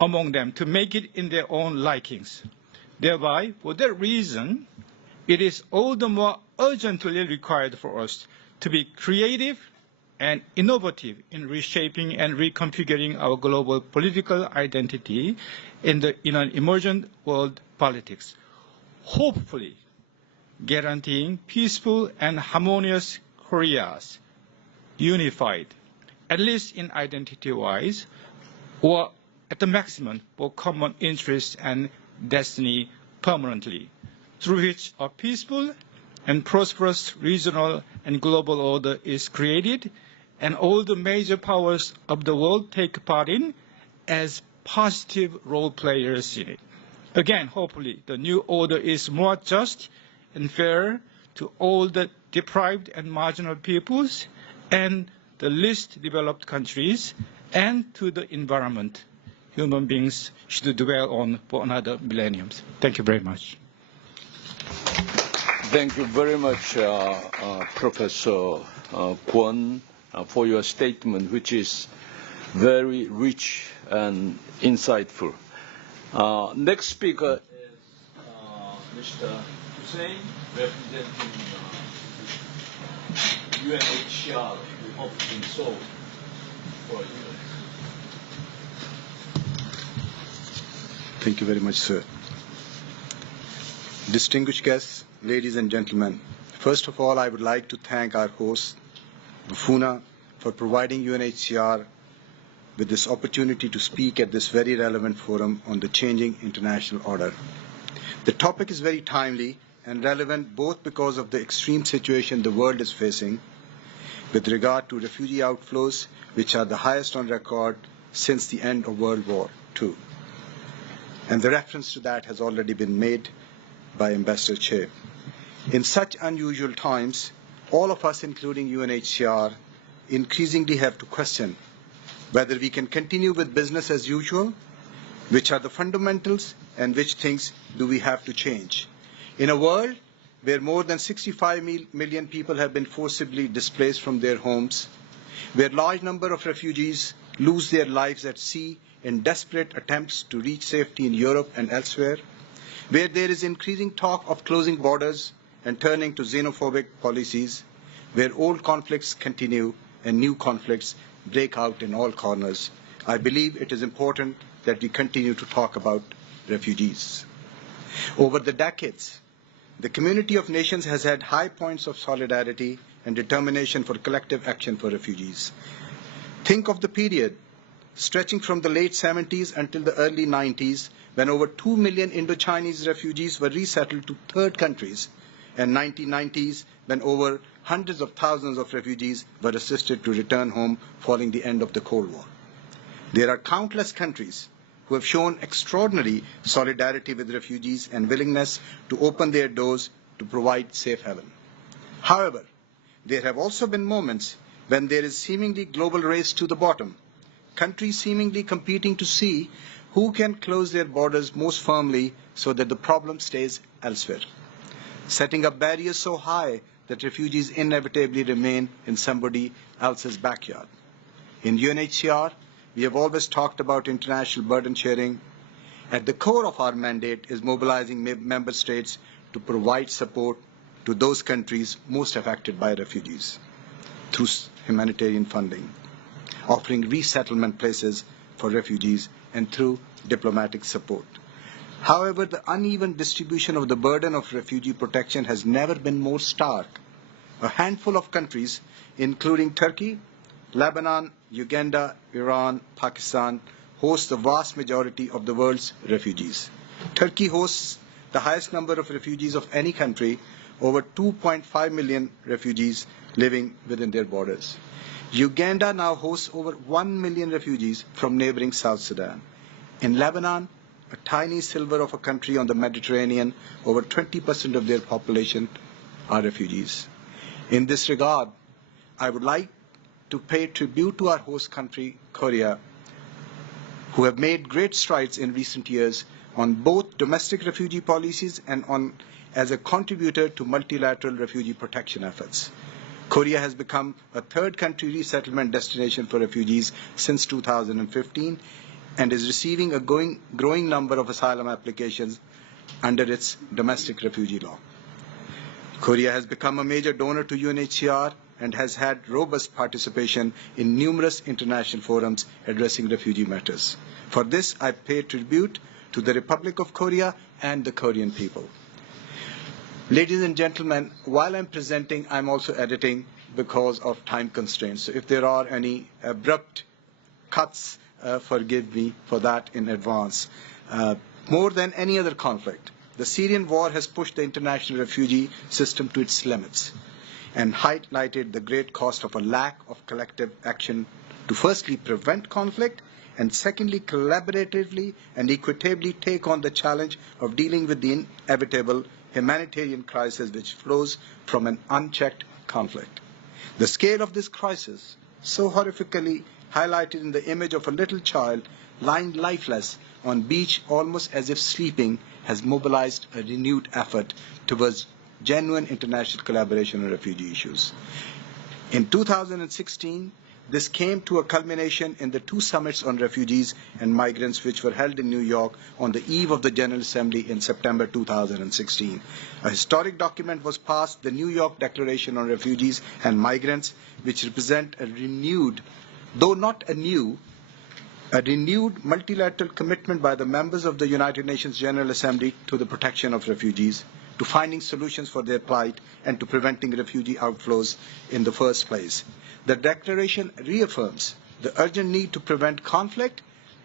among them to make it in their own likings. Thereby, for that reason, it is all the more urgently required for us to be creative and innovative in reshaping and reconfiguring our global political identity in an emergent world politics, hopefully guaranteeing peaceful and harmonious Koreas, unified, at least in identity-wise, or at the maximum for common interests and destiny permanently, through which a peaceful and prosperous regional and global order is created, and all the major powers of the world take part in as positive role players in it. Again, hopefully, the new order is more just and fair to all the deprived and marginal peoples and the least developed countries, and to the environment human beings should dwell on for another millennium. Thank you very much. Thank you very much, Professor Kwon, for your statement, which is very rich and insightful. Next speaker is Mr. Hussein, representing UNHCR, the office in Seoul for US. Thank you very much, sir. Distinguished guests, ladies and gentlemen, first of all, I would like to thank our host, Bufuna, for providing UNHCR with this opportunity to speak at this very relevant forum on the changing international order. The topic is very timely and relevant both because of the extreme situation the world is facing with regard to refugee outflows, which are the highest on record since the end of World War II. And the reference to that has already been made by Ambassador Che. In such unusual times, all of us, including UNHCR, increasingly have to question whether we can continue with business as usual, which are the fundamentals, and which things do we have to change. In a world where more than 65 million people have been forcibly displaced from their homes, where a large number of refugees lose their lives at sea in desperate attempts to reach safety in Europe and elsewhere, where there is increasing talk of closing borders and turning to xenophobic policies, where old conflicts continue and new conflicts break out in all corners, I believe it is important that we continue to talk about refugees. Over the decades, the community of nations has had high points of solidarity and determination for collective action for refugees. Think of the period stretching from the late 70s until the early 90s, when over 2 million Indo-Chinese refugees were resettled to third countries, and 1990s, when over hundreds of thousands of refugees were assisted to return home following the end of the Cold War. There are countless countries who have shown extraordinary solidarity with refugees and willingness to open their doors to provide safe haven. However, there have also been moments when there is seemingly global race to the bottom, countries seemingly competing to see who can close their borders most firmly so that the problem stays elsewhere, setting up barriers so high that refugees inevitably remain in somebody else's backyard. In UNHCR, we have always talked about international burden sharing. At the core of our mandate is mobilizing member states to provide support to those countries most affected by refugees through humanitarian funding, offering resettlement places for refugees, and through diplomatic support. However, the uneven distribution of the burden of refugee protection has never been more stark. A handful of countries, including Turkey, Lebanon, Uganda, Iran, Pakistan, host the vast majority of the world's refugees. Turkey hosts the highest number of refugees of any country, over 2.5 million refugees living within their borders. Uganda now hosts over 1 million refugees from neighboring South Sudan. In Lebanon, a tiny sliver of a country on the Mediterranean, over 20% of their population are refugees. In this regard, I would like to pay tribute to our host country, Korea, who have made great strides in recent years on both domestic refugee policies and as a contributor to multilateral refugee protection efforts. Korea has become a third country resettlement destination for refugees since 2015 and is receiving a growing number of asylum applications under its domestic refugee law. Korea has become a major donor to UNHCR and has had robust participation in numerous international forums addressing refugee matters. For this, I pay tribute to the Republic of Korea and the Korean people. Ladies and gentlemen, while I'm presenting, I'm also editing because of time constraints. So if there are any abrupt cuts, forgive me for that in advance. More than any other conflict, the Syrian war has pushed the international refugee system to its limits and highlighted the great cost of a lack of collective action to firstly prevent conflict and secondly collaboratively and equitably take on the challenge of dealing with the inevitable humanitarian crisis which flows from an unchecked conflict. The scale of this crisis, so horrifically highlighted in the image of a little child lying lifeless on beach almost as if sleeping, has mobilized a renewed effort towards genuine international collaboration on refugee issues. In 2016, this came to a culmination in the two summits on refugees and migrants which were held in New York on the eve of the General Assembly in September 2016. A historic document was passed, the New York Declaration on Refugees and Migrants, which represent a renewed, though not anew, a renewed multilateral commitment by the members of the United Nations General Assembly to the protection of refugees, to finding solutions for their plight, and to preventing refugee outflows in the first place. The declaration reaffirms the urgent need to prevent conflict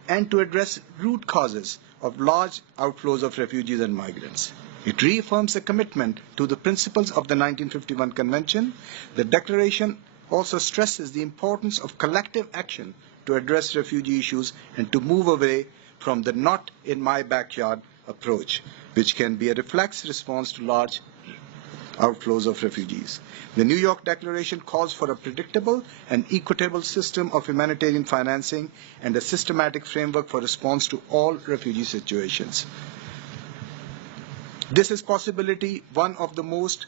and to address root causes of large outflows of refugees and migrants. It reaffirms a commitment to the principles of the 1951 Convention. The declaration also stresses the importance of collective action to address refugee issues and to move away from the not in my backyard approach, which can be a reflex response to large outflows of refugees. The New York Declaration calls for a predictable and equitable system of humanitarian financing and a systematic framework for response to all refugee situations. This is possibly one of the most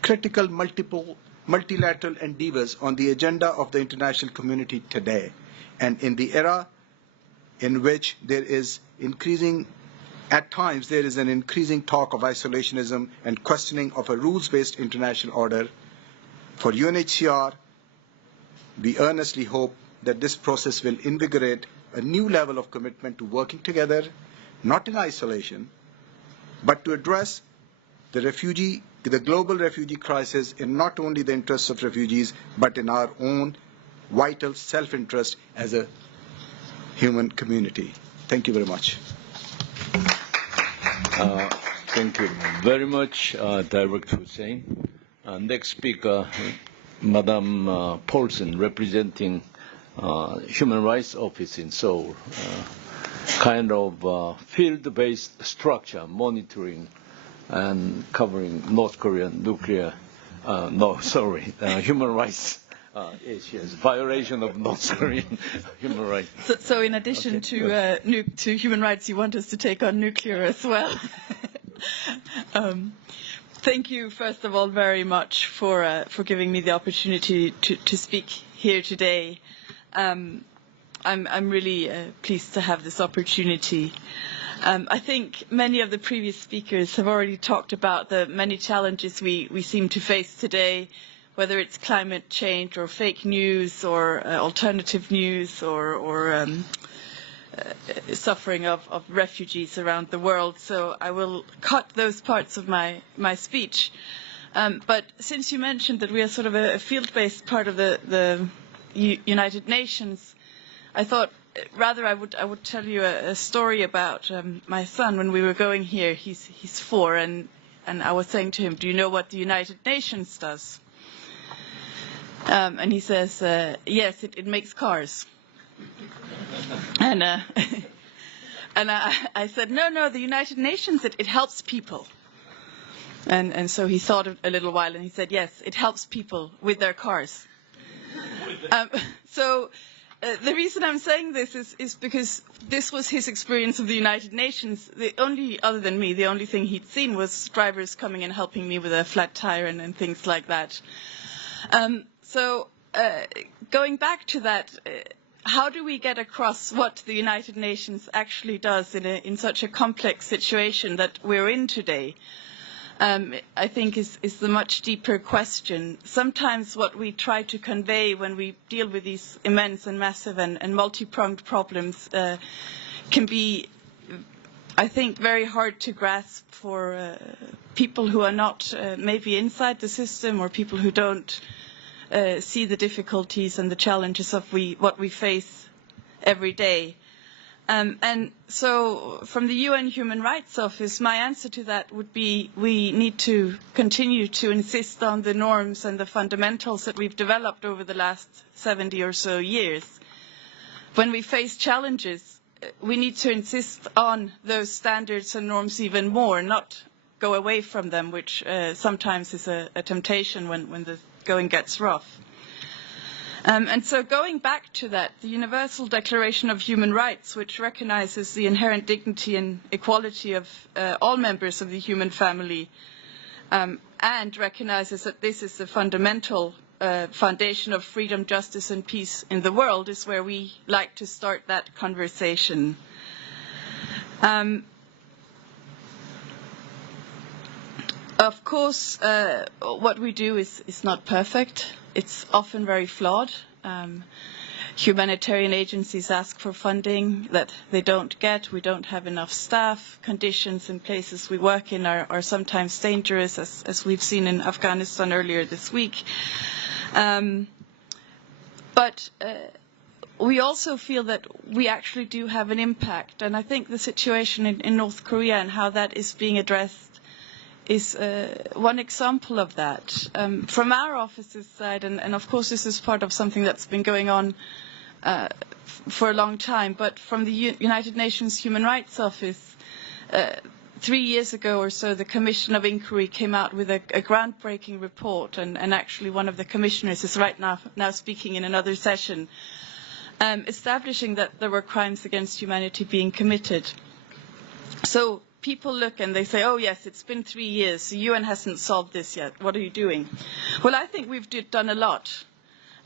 critical multilateral endeavors on the agenda of the international community today, and in the era in which there is increasing, at times there is an increasing talk of isolationism and questioning of a rules-based international order. For UNHCR, we earnestly hope that this process will invigorate a new level of commitment to working together, not in isolation, but to address the global refugee crisis in not only the interests of refugees, but in our own vital self-interest as a human community. Thank you very much. Thank you very much, Director Hussein. Next speaker, Madam Paulson, representing Human Rights Office in Seoul, kind of field-based structure monitoring and covering North Korean nuclear, human rights issues, violation of North Korean human rights. So in addition to human rights, you want us to take on nuclear as well. Thank you, first of all, very much for giving me the opportunity to speak here today. I'm really pleased to have this opportunity. I think many of the previous speakers have already talked about the many challenges we seem to face today, whether it's climate change or fake news or alternative news or suffering of refugees around the world. So I will cut those parts of my speech. But since you mentioned that we are sort of a field-based part of the United Nations, I thought rather I would tell you a story about my son. When we were going here, he's 4, and I was saying to him, "Do you know what the United Nations does?" And he says, "Yes, it makes cars." And I said, no, the United Nations, it helps people. And so he thought a little while, and he said, "Yes, it helps people with their cars." So the reason I'm saying this is because this was his experience of the United Nations. The only, other than me, the only thing he'd seen was drivers coming and helping me with a flat tire and things like that. So going back to that, how do we get across what the United Nations actually does in such a complex situation that we're in today? I think is the much deeper question. Sometimes what we try to convey when we deal with these immense and massive and multi-pronged problems can be, I think, very hard to grasp for people who are not maybe inside the system, or people who don't see the difficulties and the challenges of what we face every day. And so from the UN Human Rights Office, my answer to that would be we need to continue to insist on the norms and the fundamentals that we've developed over the last 70 or so years. When we face challenges, we need to insist on those standards and norms even more, not go away from them, which sometimes is a temptation when the going gets rough. And so going back to that, the Universal Declaration of Human Rights, which recognizes the inherent dignity and equality of all members of the human family, and recognizes that this is the fundamental foundation of freedom, justice and peace in the world, is where we like to start that conversation. Of course, what we do is not perfect. It's often very flawed. Humanitarian agencies ask for funding that they don't get. We don't have enough staff. Conditions in places we work in are sometimes dangerous, as we've seen in Afghanistan earlier this week. But we also feel that we actually do have an impact. And I think the situation in North Korea and how that is being addressed is one example of that. From our office's side, and of course this is part of something that's been going on for a long time, but from the United Nations Human Rights Office, 3 years ago or so, the Commission of Inquiry came out with a groundbreaking report, and actually one of the commissioners is right now speaking in another session, establishing that there were crimes against humanity being committed. So people look and they say, oh yes, it's been 3 years, the UN hasn't solved this yet, what are you doing? Well, I think we've done a lot.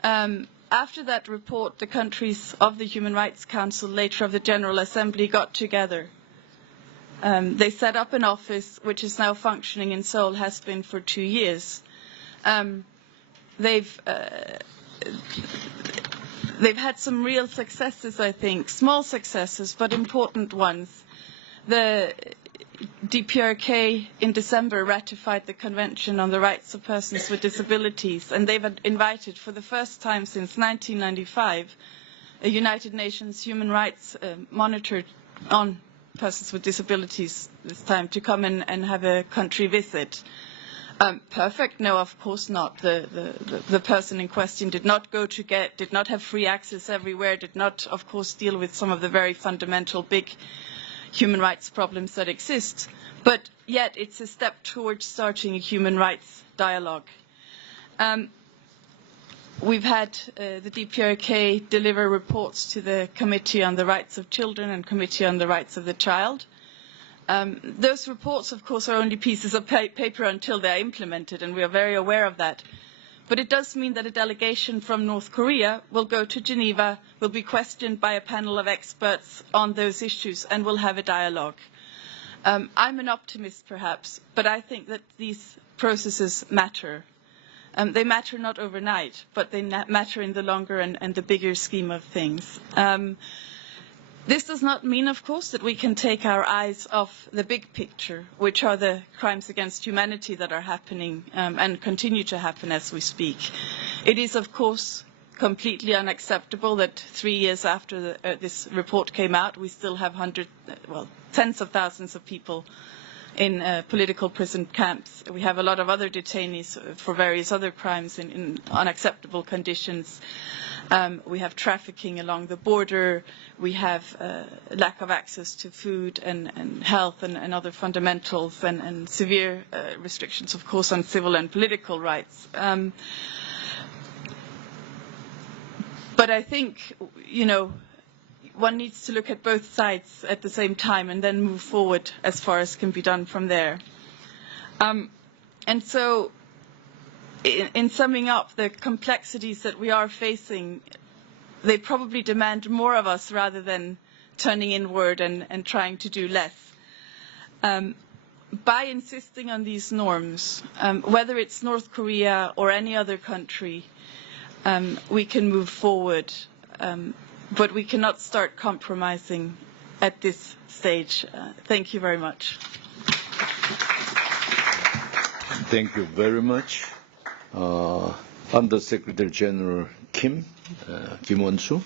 After that report, the countries of the Human Rights Council, later of the General Assembly, got together. They set up an office which is now functioning in Seoul, has been for 2 years. They've had some real successes, I think, small successes, but important ones. The DPRK in December ratified the Convention on the Rights of Persons with Disabilities, and they've invited, for the first time since 1995, a United Nations human rights monitor on persons with disabilities this time to come and have a country visit. Perfect? No, of course not. The person in question did not did not have free access everywhere, did not, of course, deal with some of the very fundamental big human rights problems that exist, but yet it's a step towards starting a human rights dialogue. We've had the DPRK deliver reports to the Committee on the Rights of Children and Committee on the Rights of the Child. Those reports, of course, are only pieces of paper until they are implemented, and we are very aware of that. But it does mean that a delegation from North Korea will go to Geneva, will be questioned by a panel of experts on those issues, and will have a dialogue. I'm an optimist, perhaps, but I think that these processes matter. They matter not overnight, but they matter in the longer and the bigger scheme of things. This does not mean, of course, that we can take our eyes off the big picture, which are the crimes against humanity that are happening and continue to happen as we speak. It is, of course, completely unacceptable that 3 years after this report came out, we still have tens of thousands of people in political prison camps. We have a lot of other detainees for various other crimes in unacceptable conditions. We have trafficking along the border. We have lack of access to food and health and other fundamentals, and severe restrictions, of course, on civil and political rights. But I think, one needs to look at both sides at the same time and then move forward as far as can be done from there. And so, in summing up, the complexities that we are facing, they probably demand more of us rather than turning inward and trying to do less. by insisting on these norms, whether it's North Korea or any other country, we can move forward, but we cannot start compromising at this stage. Thank you very much. Thank you very much. Undersecretary General Kim Won-soo.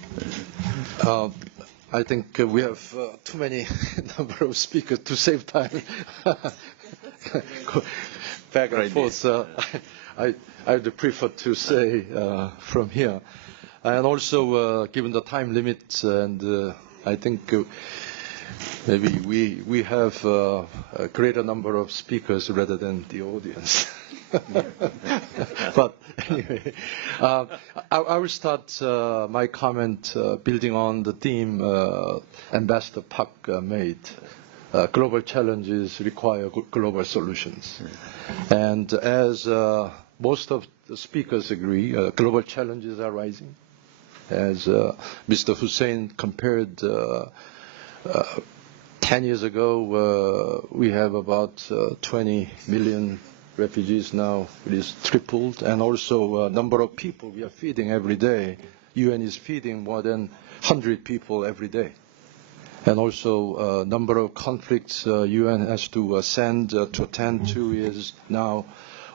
I think we have too many number of speakers to save time. Back and forth. I would prefer to say from here. And also, given the time limit, and I think maybe we have a greater number of speakers rather than the audience. But anyway, I will start my comment building on the theme Ambassador Park made. Global challenges require global solutions. And as most of the speakers agree, global challenges are rising. As Mr. Hussein compared 10 years ago, we have about 20 million refugees. Now it is tripled, and also number of people we are feeding every day. UN is feeding more than 100 people every day. And also number of conflicts UN has to send to attend to is now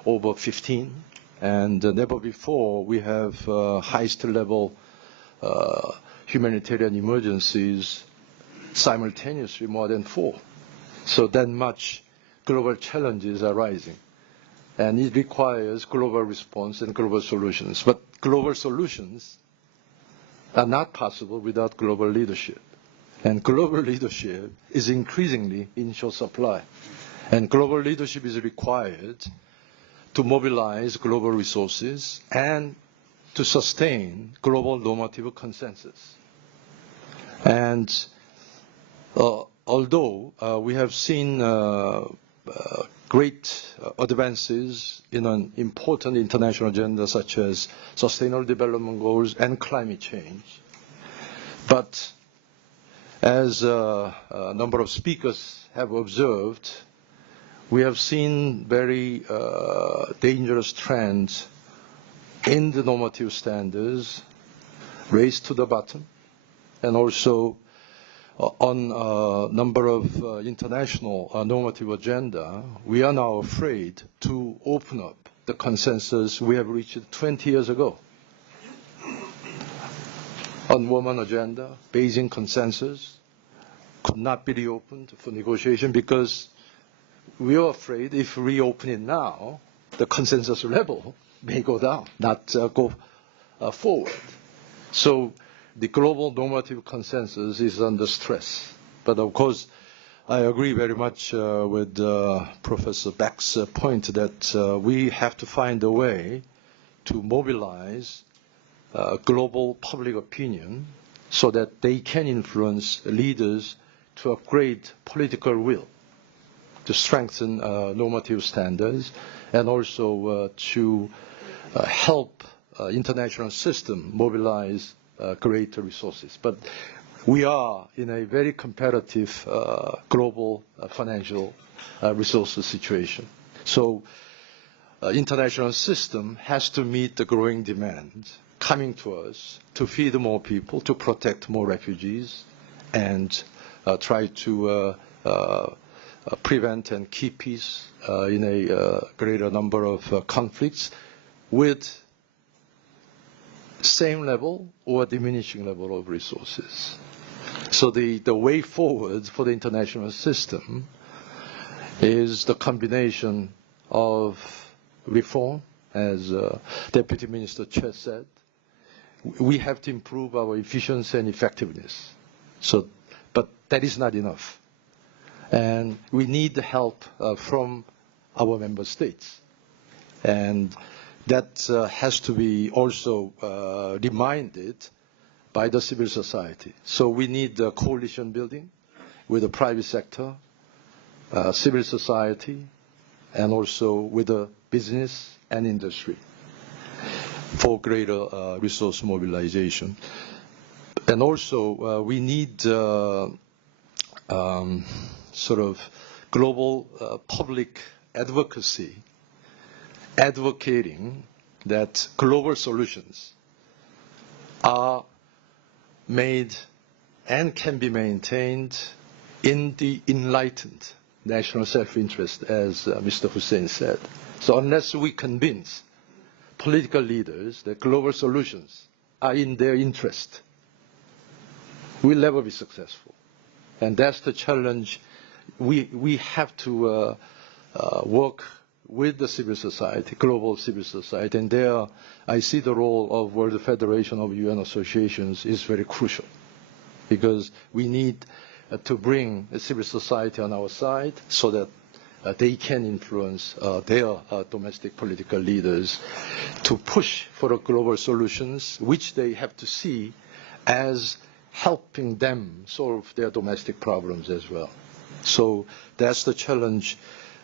over 15. And never before we have highest level humanitarian emergencies simultaneously, more than 4. So that much global challenges are rising. And it requires global response and global solutions. But global solutions are not possible without global leadership. And global leadership is increasingly in short supply. And global leadership is required to mobilize global resources and to sustain global normative consensus. And although we have seen great advances in an important international agenda such as Sustainable Development Goals and climate change, but as a number of speakers have observed, we have seen very dangerous trends in the normative standards, race to the bottom, and also on a number of international normative agenda, we are now afraid to open up the consensus we have reached 20 years ago. On women agenda, Beijing consensus could not be reopened for negotiation because we are afraid if we reopen it now, the consensus level may go down, not go forward. So the global normative consensus is under stress. But of course, I agree very much with Professor Beck's point that we have to find a way to mobilize global public opinion so that they can influence leaders to upgrade political will, to strengthen normative standards, and also to help international system mobilize greater resources. But we are in a very competitive global financial resources situation. So international system has to meet the growing demand coming to us to feed more people, to protect more refugees, and try to prevent and keep peace in a greater number of conflicts with same level or diminishing level of resources. So the way forward for the international system is the combination of reform, as Deputy Minister Che said. We have to improve our efficiency and effectiveness. So, but that is not enough. And we need the help from our member states. And that has to be also reminded by the civil society. So we need coalition building with the private sector, civil society, and also with the business and industry for greater resource mobilization. And also we need sort of global public advocacy, advocating that global solutions are made and can be maintained in the enlightened national self-interest, as Mr. Hussein said. So unless we convince political leaders that global solutions are in their interest, we'll never be successful. And that's the challenge. We have to work with the civil society, global civil society, and there I see the role of World Federation of UN Associations is very crucial, because we need to bring civil society on our side so that they can influence their domestic political leaders to push for global solutions, which they have to see as helping them solve their domestic problems as well. So that's the challenge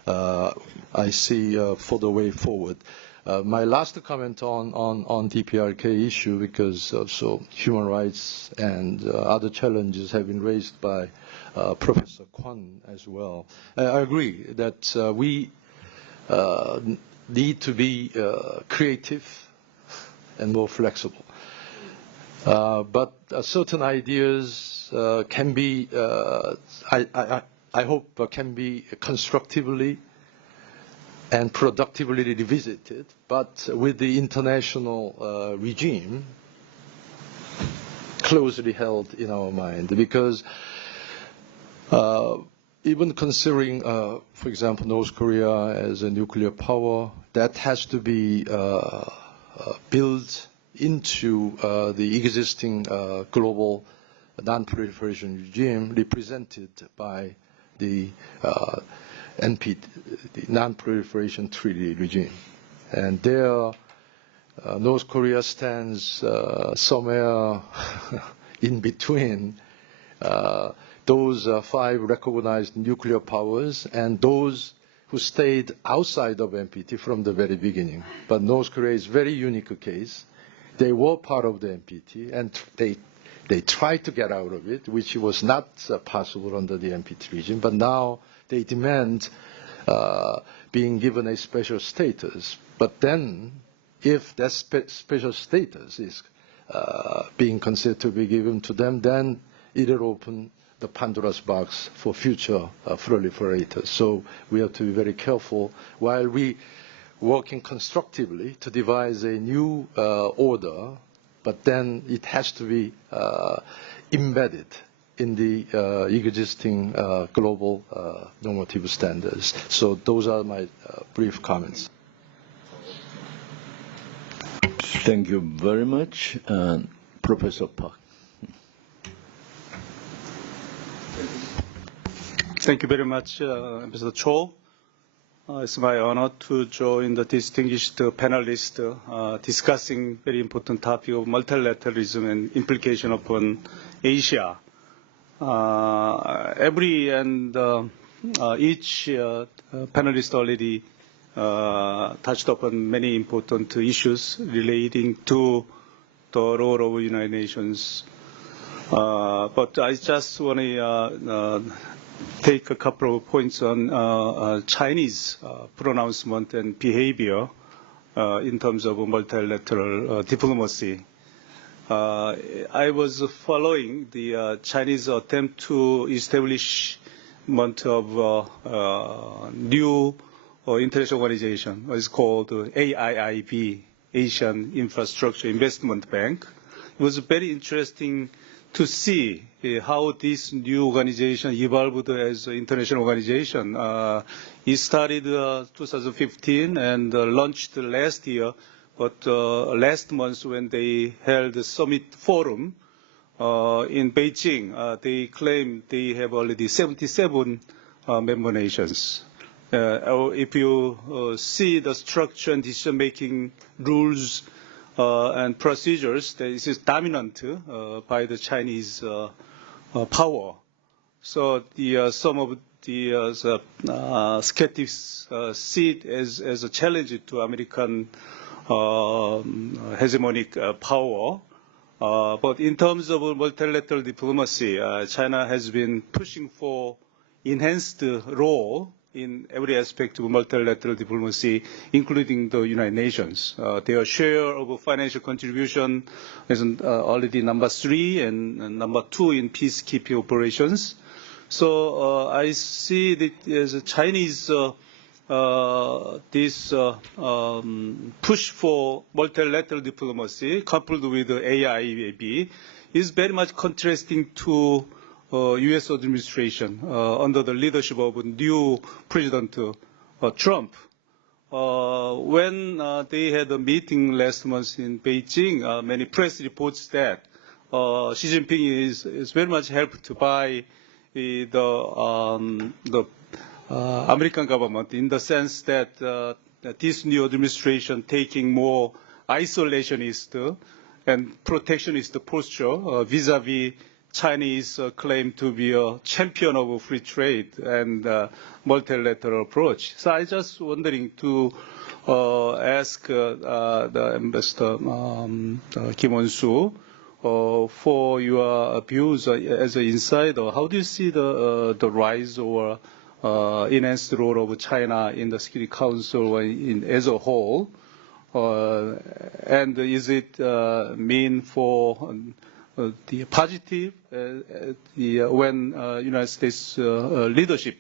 I see for the way forward. My last comment on DPRK issue, because also human rights and other challenges have been raised by Professor Kwon as well. I agree that we need to be creative and more flexible. But certain ideas can be, I hope, can be constructively and productively revisited, but with the international regime closely held in our mind. Because even considering, for example, North Korea as a nuclear power, that has to be built into the existing global non-proliferation regime represented by the NPT, the Non-Proliferation Treaty regime. And there, North Korea stands somewhere in between those 5 recognized nuclear powers and those who stayed outside of NPT from the very beginning. But North Korea is a very unique case. They were part of the NPT, and they tried to get out of it, which was not possible under the NPT regime. But now they demand being given a special status. But then, if that special status is being considered to be given to them, then it will open the Pandora's box for future proliferators. So we have to be very careful while we working constructively to devise a new order, but then it has to be embedded in the existing global normative standards. So those are my brief comments. Thank you very much. Professor Park. Thank you very much, Mr. Cho. It's my honor to join the distinguished panelists discussing very important topic of multilateralism and implication upon Asia. Every and each panelist already touched upon many important issues relating to the role of United Nations. But I just want to take a couple of points on Chinese pronouncement and behavior in terms of multilateral diplomacy. I was following the Chinese attempt to establishment of new international organization. It's called AIIB, Asian Infrastructure Investment Bank. It was very interesting to see how this new organization evolved as an international organization. It started 2015 and launched last year, but last month when they held the summit forum in Beijing, they claimed they have already 77 member nations. If you see the structure and decision-making rules and procedures, this is dominant by the Chinese power. So some of the skeptics see it as a challenge to American hegemonic power. But in terms of multilateral diplomacy, China has been pushing for enhanced role in every aspect of multilateral diplomacy, including the United Nations. Their share of financial contribution is already number 3 and number 2 in peacekeeping operations. So I see that as a Chinese this push for multilateral diplomacy coupled with the AIIB is very much contrasting to U.S. administration under the leadership of new President Trump. When they had a meeting last month in Beijing, many press reports that Xi Jinping is very much helped by the American government in the sense that this new administration taking more isolationist and protectionist posture vis-à-vis Chinese claim to be a champion of free trade and multilateral approach. So I just wondering to ask the Ambassador Kim Won-soo for your views as an insider. How do you see the rise or enhanced role of China in the Security Council as a whole? And is it mean for the positive when United States leadership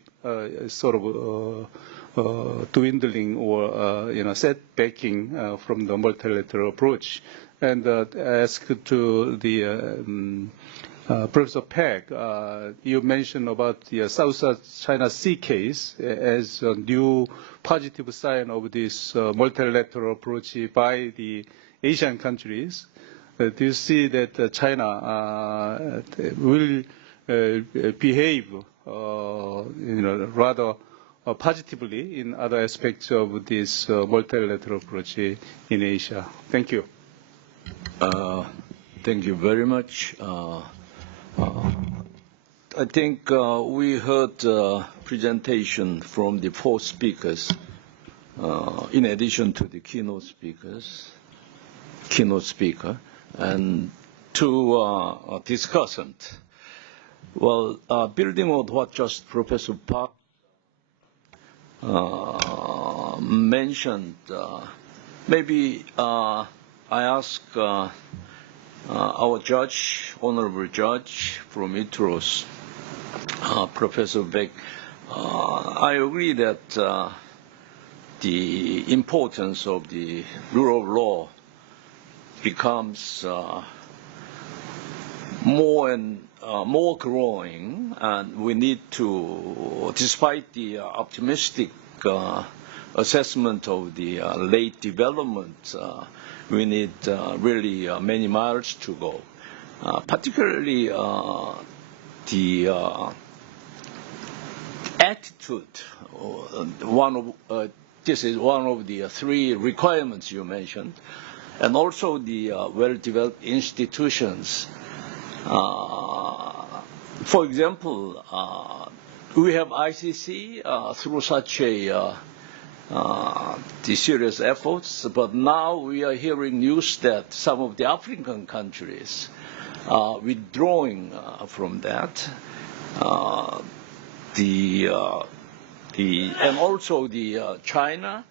sort of dwindling or setbacking from the multilateral approach? And ask to the Professor Peck, you mentioned about the South China Sea case as a new positive sign of this multilateral approach by the Asian countries. Do you see that China will behave, rather positively in other aspects of this multilateral approach in Asia? Thank you. Thank you very much. I think we heard a presentation from the 4 speakers, in addition to the keynote speaker, and 2 discussants. Well, building on what just Professor Park mentioned, maybe I ask our judge, honorable judge from ITROS, Professor Beck, I agree that the importance of the rule of law becomes more and more growing, and we need to, despite the optimistic assessment of the late development, we need really many miles to go. Particularly the attitude, this is one of the 3 requirements you mentioned, and also the well-developed institutions. For example, we have ICC through such a the serious efforts, but now we are hearing news that some of the African countries are withdrawing from that. And also the China,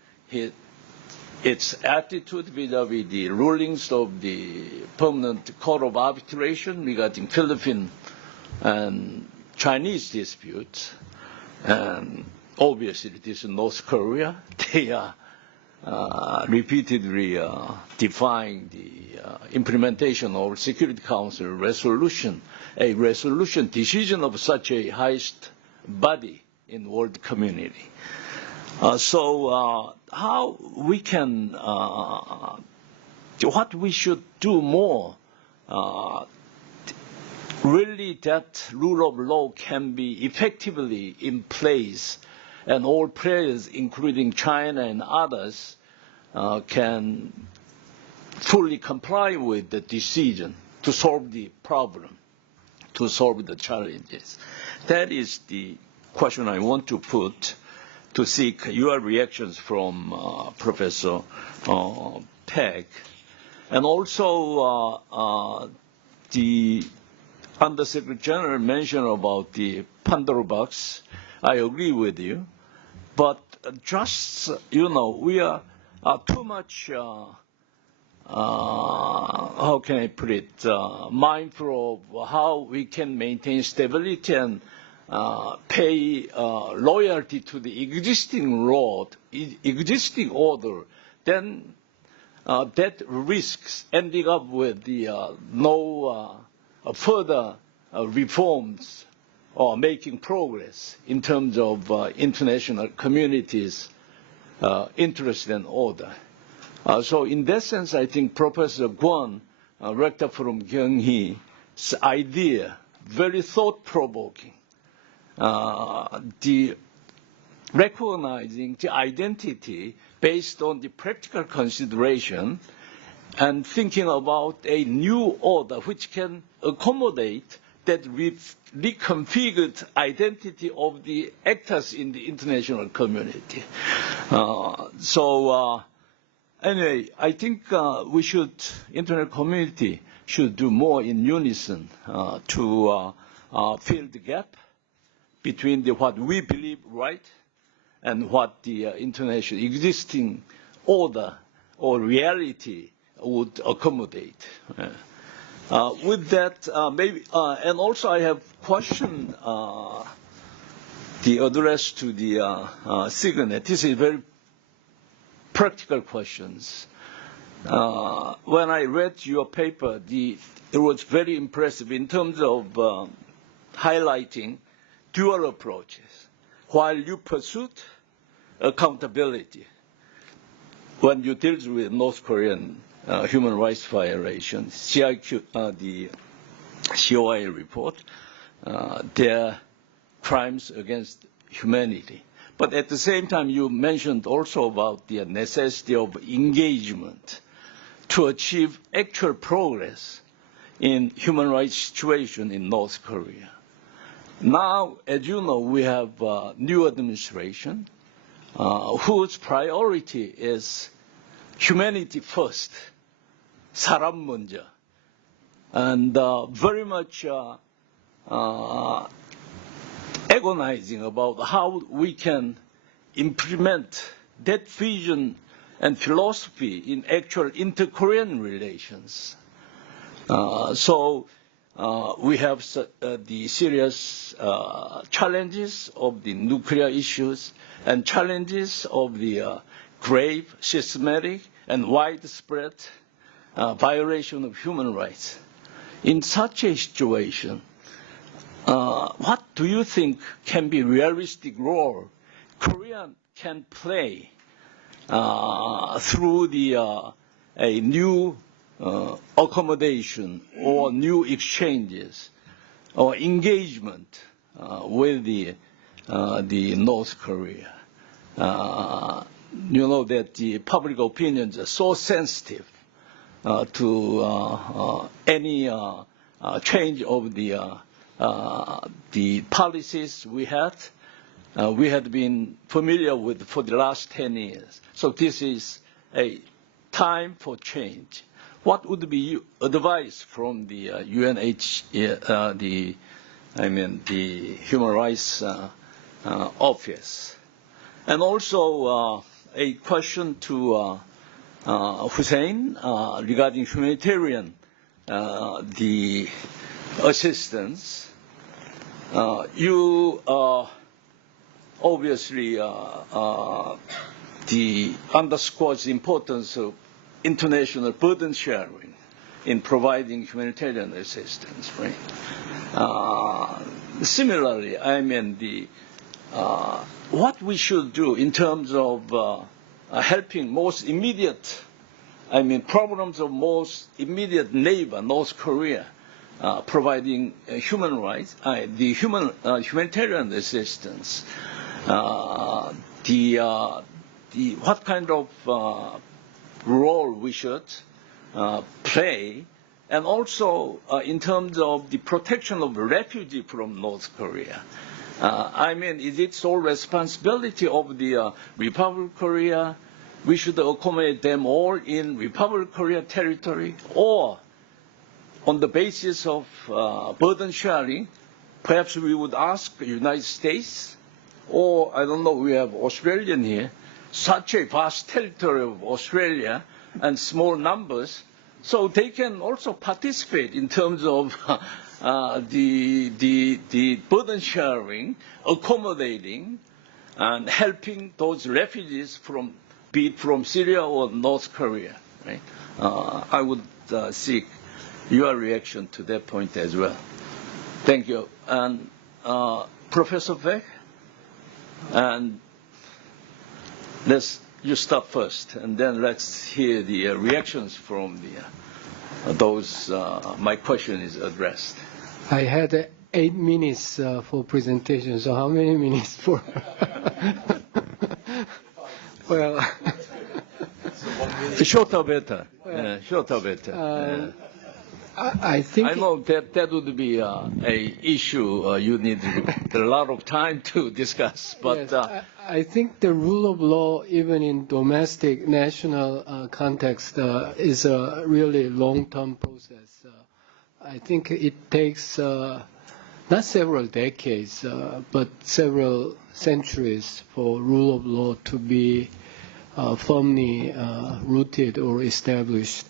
its attitude vis-à-vis the rulings of the Permanent Court of Arbitration regarding Philippine and Chinese disputes, and obviously this is North Korea. They are repeatedly defying the implementation of Security Council resolution, a resolution decision of such a highest body in world community. So how we can, what we should do more, really that rule of law can be effectively in place, and all players, including China and others, can fully comply with the decision to solve the problem, to solve the challenges. That is the question I want to put, to seek your reactions from Professor Peck. And also Undersecretary General mentioned about the Pandora box. I agree with you. But just, we are too much, how can I put it, mindful of how we can maintain stability and pay loyalty to the existing order, then that risks ending up with no further reforms or making progress in terms of international communities' interest and order. So in that sense, I think Professor Kwon, rector from Gyeonghi's idea, very thought-provoking, the recognizing the identity based on the practical consideration and thinking about a new order which can accommodate that reconfigured identity of the actors in the international community. Anyway, I think international community should do more in unison to fill the gap between what we believe right and what the international existing order or reality would accommodate. With that, maybe, and also I have questioned the address to the signet. This is very practical questions. When I read your paper, it was very impressive in terms of highlighting dual approaches. While you pursued accountability when you deal with North Korean human rights violations, the COI report, their crimes against humanity. But at the same time, you mentioned also about the necessity of engagement to achieve actual progress in human rights situation in North Korea. Now, as you know, we have a new administration whose priority is humanity first, 사람 먼저, and very much agonizing about how we can implement that vision and philosophy in actual inter-Korean relations. We have the serious challenges of the nuclear issues and challenges of the grave, systematic, and widespread violation of human rights. In such a situation, what do you think can be realistic role Korea can play through a new accommodation or new exchanges or engagement with the North Korea? You know that the public opinions are so sensitive to any change of the policies we had been familiar with for the last 10 years. So this is a time for change. What would be your advice from the the Human Rights Office? And also a question to Hussein regarding humanitarian the assistance. You obviously underscores the importance of international burden sharing in providing humanitarian assistance, right? Similarly, what we should do in terms of helping most immediate, problems of most immediate neighbor, North Korea, providing human rights, the humanitarian assistance, what kind of role we should play, and also in terms of the protection of refugees from North Korea. Is it sole responsibility of the Republic of Korea? We should accommodate them all in Republic of Korea territory, or on the basis of burden sharing, perhaps we would ask the United States, or I don't know, we have Australian here, such a vast territory of Australia and small numbers, so they can also participate in terms of the burden sharing, accommodating, and helping those refugees from, be it from Syria or North Korea. Right? I would seek your reaction to that point as well. Thank you. And Professor Beck, and you start first, and then let's hear the reactions from those my question is addressed. I had 8 minutes for presentation, so how many minutes for? Well, shorter better. Shorter better. I think I know that would be a issue you need a lot of time to discuss. But yes, I think the rule of law, even in domestic national context, is a really long-term process. I think it takes not several decades, but several centuries for rule of law to be firmly rooted or established.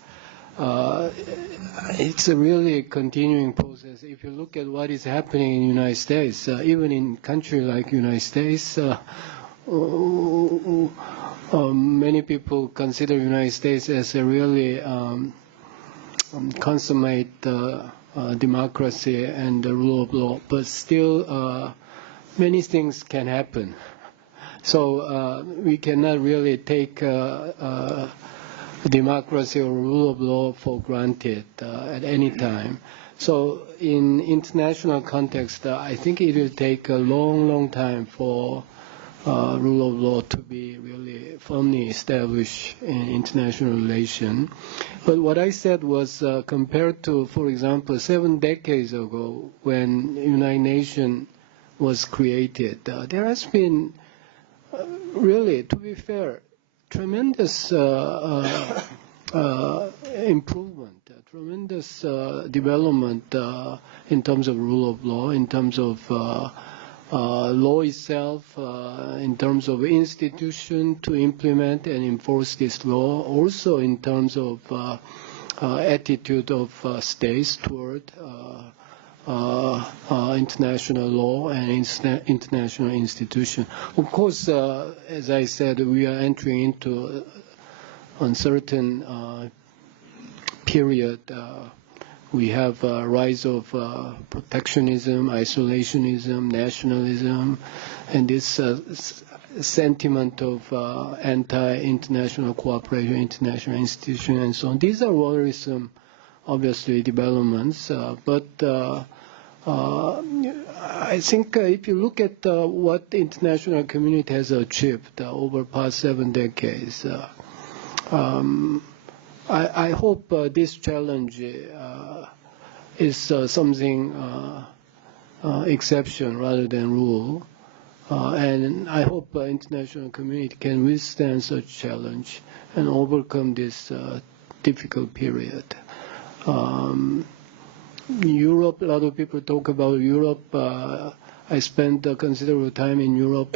It's a really continuing process. If you look at what is happening in the United States, even in a country like the United States, many people consider the United States as a really consummate democracy and the rule of law, but still many things can happen. So we cannot really take democracy or rule of law for granted at any time. So in international context, I think it will take a long, long time for rule of law to be really firmly established in international relations. But what I said was compared to, for example, 7 decades ago when United Nations was created, there has been really, to be fair, tremendous improvement, tremendous development in terms of rule of law, in terms of law itself, in terms of institution to implement and enforce this law, also in terms of attitude of states toward international law and international institution. Of course, as I said, we are entering into uncertain period. We have a rise of protectionism, isolationism, nationalism, and this sentiment of anti-international cooperation, international institution, and so on. These are worrisome, obviously, developments, but I think if you look at what the international community has achieved over the past 7 decades, I hope this challenge is something exception rather than rule, and I hope the international community can withstand such challenge and overcome this difficult period. Europe, a lot of people talk about Europe. I spent considerable time in Europe.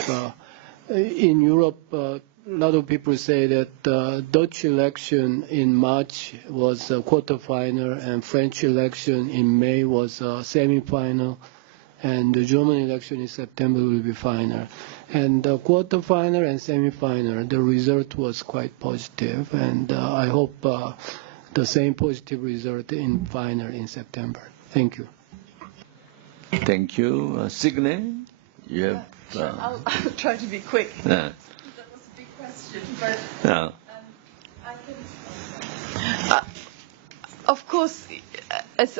In Europe, a lot of people say that the Dutch election in March was a quarterfinal, and French election in May was a semifinal, and the German election in September will be final. And the quarterfinal and semifinal, the result was quite positive, and I hope the same positive result in final in September. Thank you. Thank you. Signe, you have... Sure. I'll try to be quick. Yeah. That was a big question, but Yeah. I can... of course, as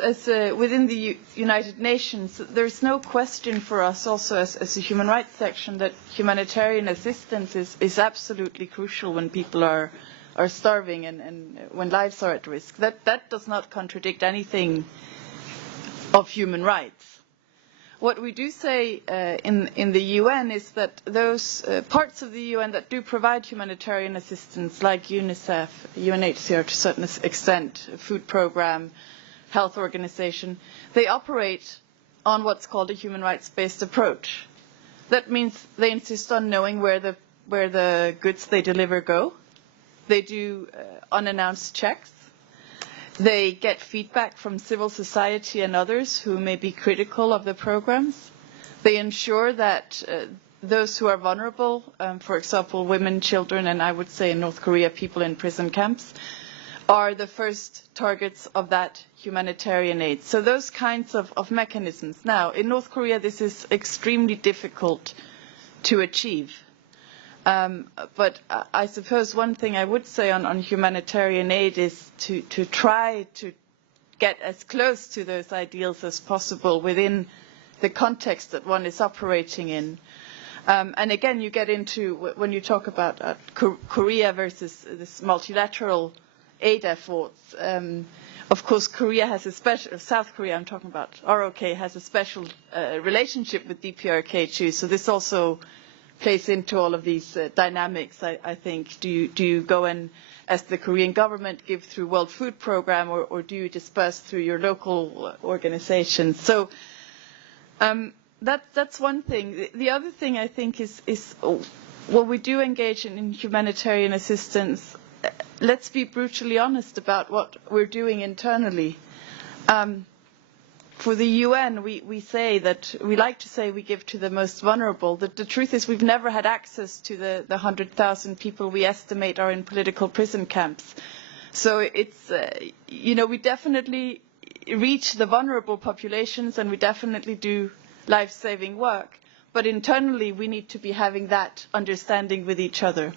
within the United Nations, there's no question for us also as a human rights section that humanitarian assistance is absolutely crucial when people are starving and when lives are at risk. That does not contradict anything of human rights. What we do say in the UN is that those parts of the UN that do provide humanitarian assistance, like UNICEF, UNHCR to a certain extent, food program, Health Organization, they operate on what's called a human rights-based approach. That means they insist on knowing where the goods they deliver go. They do unannounced checks. They get feedback from civil society and others who may be critical of the programs. They ensure that those who are vulnerable, for example, women, children, and I would say in North Korea, people in prison camps, are the first targets of that humanitarian aid. So those kinds of mechanisms. Now, in North Korea, this is extremely difficult to achieve. But I suppose one thing I would say on humanitarian aid is to try to get as close to those ideals as possible within the context that one is operating in. And again, you get into, when you talk about Korea versus this multilateral aid efforts, of course, Korea has a special, South Korea, I'm talking about, ROK, has a special relationship with DPRK too. So this also plays into all of these dynamics, I think. Do you go and, as the Korean government, give through World Food Programme, or do you disperse through your local organizations? So that's one thing. The other thing I think is when we do engage in humanitarian assistance, let's be brutally honest about what we're doing internally. For the UN, we say that we like to say we give to the most vulnerable. The truth is we've never had access to the 100,000 people we estimate are in political prison camps. So it's, we definitely reach the vulnerable populations, and we definitely do life-saving work. But internally, we need to be having that understanding with each other.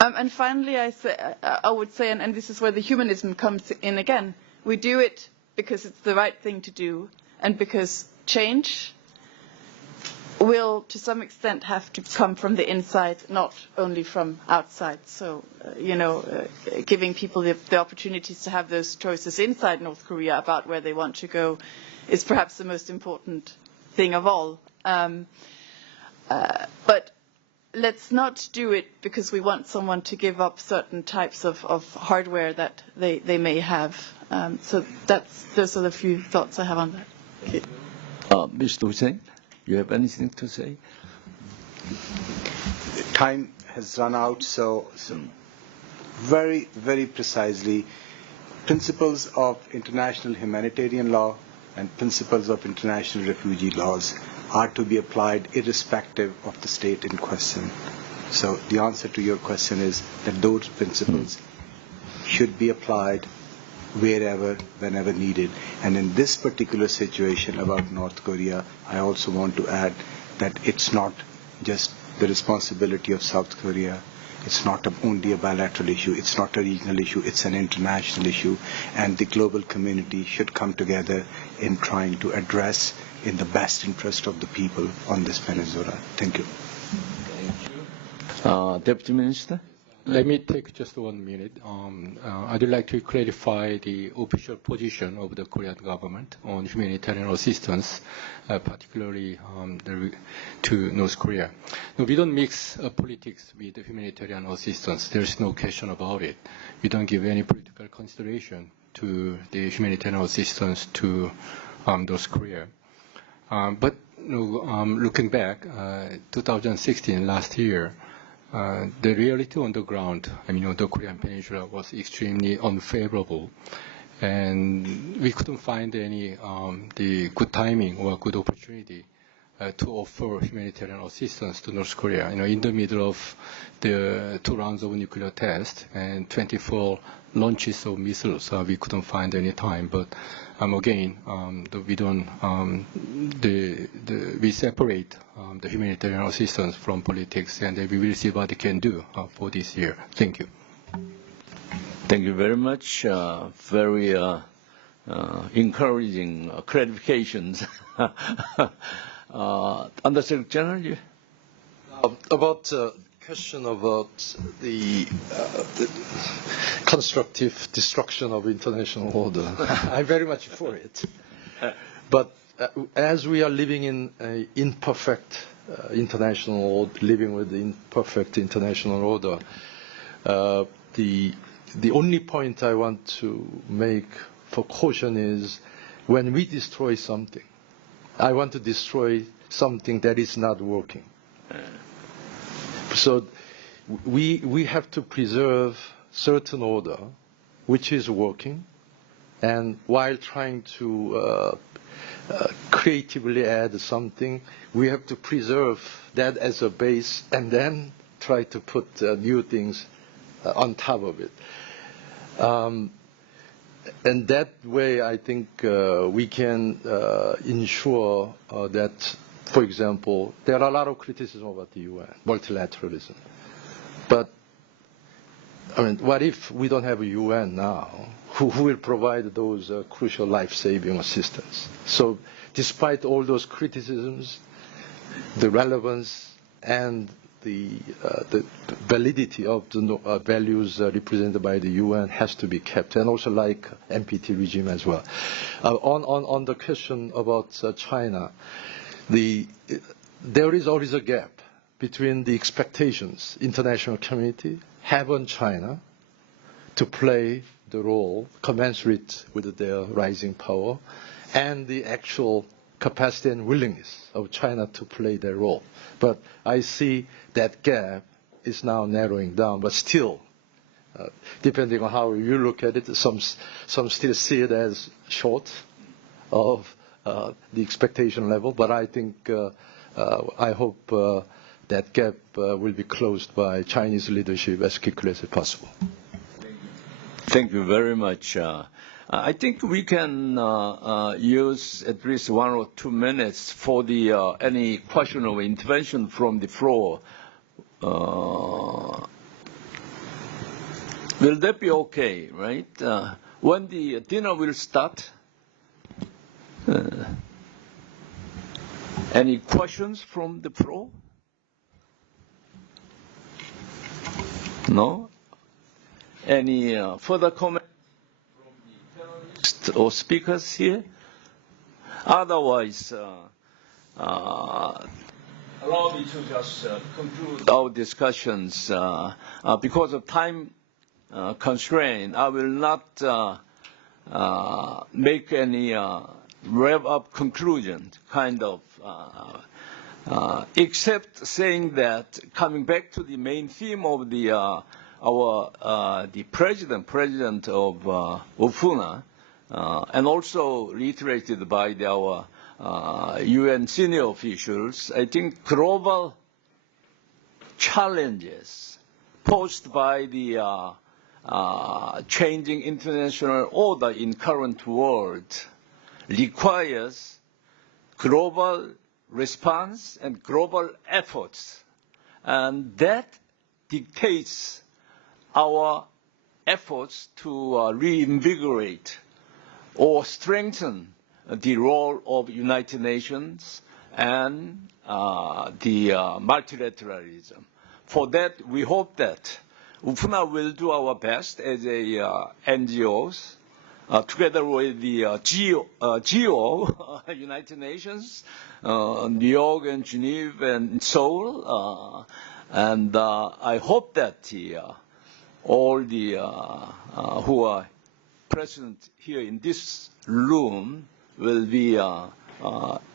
And finally, I would say, and this is where the humanism comes in again, we do it because it's the right thing to do, and because change will, to some extent, have to come from the inside, not only from outside. So, giving people the opportunities to have those choices inside North Korea about where they want to go is perhaps the most important thing of all. But let's not do it because we want someone to give up certain types of hardware that they may have. So those are the few thoughts I have on that. Okay. Mr. Hussain, you have anything to say? Time has run out, so very, very precisely, principles of international humanitarian law and principles of international refugee laws are to be applied irrespective of the state in question. So the answer to your question is that those principles should be applied wherever, whenever needed. And in this particular situation about North Korea, I also want to add that it's not just the responsibility of South Korea. It's not only a bilateral issue. It's not a regional issue. It's an international issue. And the global community should come together in trying to address in the best interest of the people on this peninsula. Thank you. Deputy Minister? Let me take just 1 minute. I'd like to clarify the official position of the Korean government on humanitarian assistance, particularly to North Korea. No, we don't mix politics with humanitarian assistance. There's no question about it. We don't give any political consideration to the humanitarian assistance to North Korea. But looking back, 2016, last year, the reality on the ground, the Korean Peninsula was extremely unfavorable, and we couldn't find any the good timing or good opportunity to offer humanitarian assistance to North Korea. In the middle of the 2 rounds of nuclear tests and 24 launches of missiles, we couldn't find any time. But again, we don't we separate the humanitarian assistance from politics, and we will see what we can do for this year. Thank you. Thank you very much. Very encouraging clarifications. Undersecretary General, about question about the constructive destruction of international order. I'm very much for it. But as we are living in an imperfect international order, living with the imperfect international order, the only point I want to make for caution is when we destroy something. I want to destroy something that is not working. So we have to preserve certain order which is working, and while trying to creatively add something, we have to preserve that as a base and then try to put new things on top of it. And that way, I think we can ensure that, for example, there are a lot of criticism about the UN, multilateralism. But, I mean, what if we don't have a UN now? Who will provide those crucial life-saving assistance? So despite all those criticisms, the relevance and the validity of the values represented by the UN has to be kept, and also like NPT regime as well. On the question about China, there is always a gap between the expectations international community have on China to play the role commensurate with their rising power and the actual capacity and willingness of China to play their role. But I see that gap is now narrowing down, but still, depending on how you look at it, some still see it as short of the expectation level, but I think, I hope that gap will be closed by Chinese leadership as quickly as possible. Thank you very much. I think we can use at least 1 or 2 minutes for the any question or intervention from the floor. Will that be okay, right? When the dinner will start? Any questions from the floor? No? Any further comment from the panelists or speakers here? Otherwise, allow me to just conclude our discussions. Because of time constraint, I will not make any wrap-up conclusion, kind of, except saying that coming back to the main theme of the the president of UFUNA, and also reiterated by our UN senior officials, I think global challenges posed by the changing international order in current world requires global response and global efforts, and that dictates our efforts to reinvigorate or strengthen the role of United Nations and the multilateralism. For that, we hope that UFUNA will do our best as a NGOs, together with the GEO, United Nations, New York and Geneva and Seoul, and I hope that all the who are present here in this room will be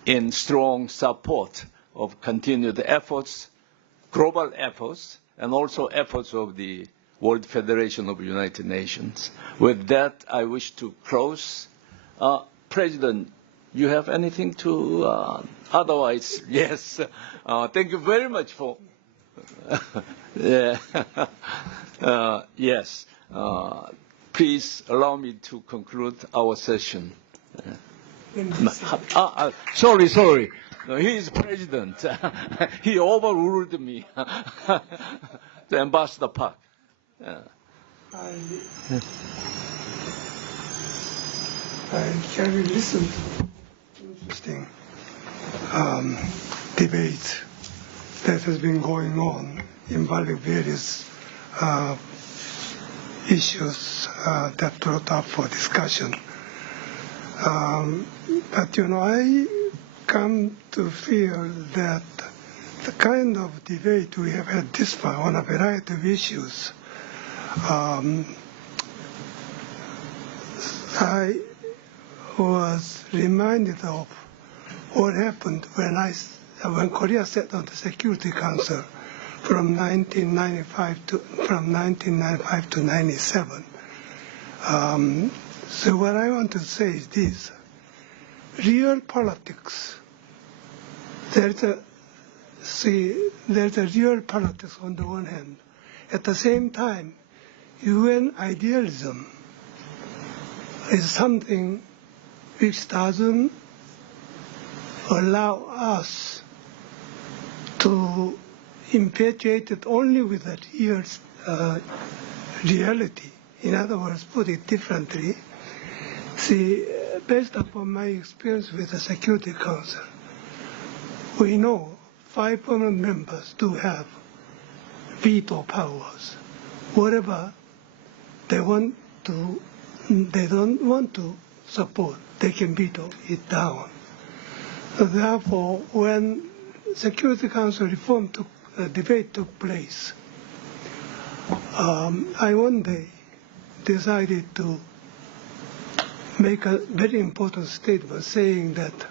in strong support of continued efforts, global efforts, and also efforts of the World Federation of United Nations. With that, I wish to close. President, you have anything to, otherwise, yes. Thank you very much for, yeah. Yes. Please allow me to conclude our session. Sorry. No, he is president. He overruled me. The Ambassador Park. I can listen to interesting debate that has been going on involving various issues that brought up for discussion. But I come to feel that the kind of debate we have had this far on a variety of issues I was reminded of what happened when Korea sat on the Security Council from 1995 to 97. So what I want to say is this: real politics. There's a real politics on the one hand. At the same time, UN idealism is something which doesn't allow us to infatuate it only with the reality. In other words, put it differently, see, based upon my experience with the Security Council, we know 5 permanent members do have veto powers. Whatever they don't want to support, they can veto it down. Therefore, when Security Council reform debate took place, I one day decided to make a very important statement saying that,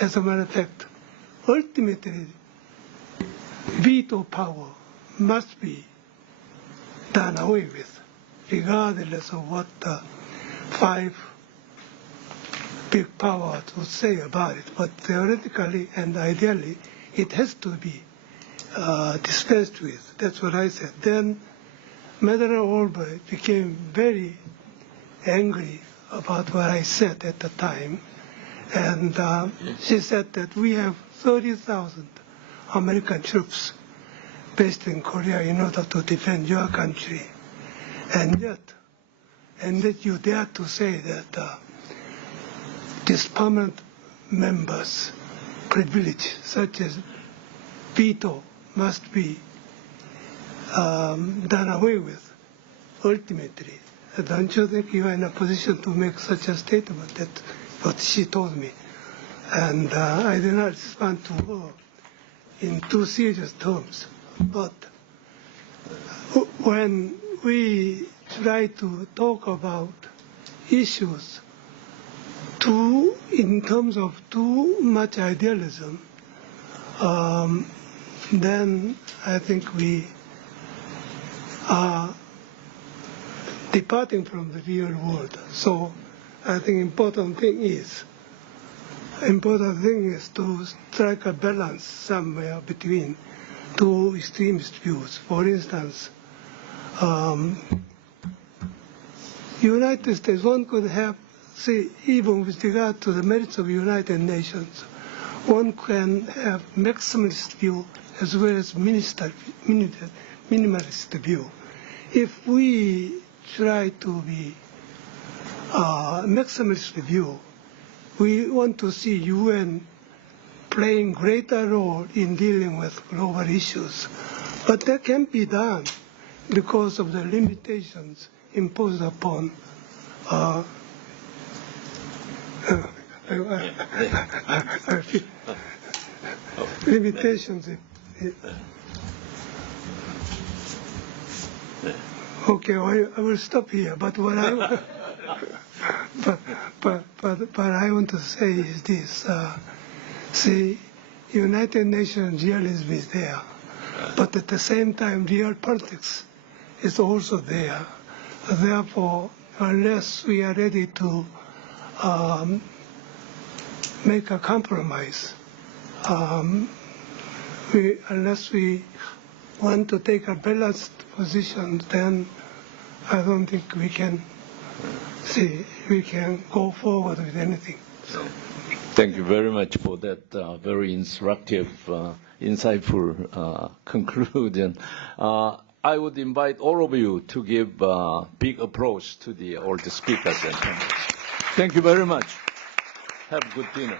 as a matter of fact, ultimately veto power must be done away with, regardless of what the 5 big powers would say about it. But theoretically and ideally, it has to be dispensed with. That's what I said. Then Madeleine Albright became very angry about what I said at the time. And she said that we have 30,000 American troops based in Korea in order to defend your country. And yet you dare to say that these permanent members' privilege, such as veto, must be done away with, ultimately. Don't you think you are in a position to make such a statement? That's what she told me. And I did not respond to her in too serious terms. But when we try to talk about issues in terms of too much idealism, then I think we are departing from the real world. So I think important thing is to strike a balance somewhere between two extremist views. For instance, United States, one could have, see, even with regard to the merits of United Nations, one can have maximalist view as well as minimalist view. If we try to be maximalist view, we want to see UN playing greater role in dealing with global issues. But that can't be done because of the limitations imposed upon limitations. Okay, I will stop here. But what I but I want to say is this: see, United Nations realism is there, but at the same time, real politics is also there. Therefore, unless we are ready to make a compromise, unless we want to take a balanced position, then I don't think we can go forward with anything. So. Thank you very much for that very instructive, insightful conclusion. I would invite all of you to give big applause to all the speakers and panelists. Thank you very much. Have a good dinner.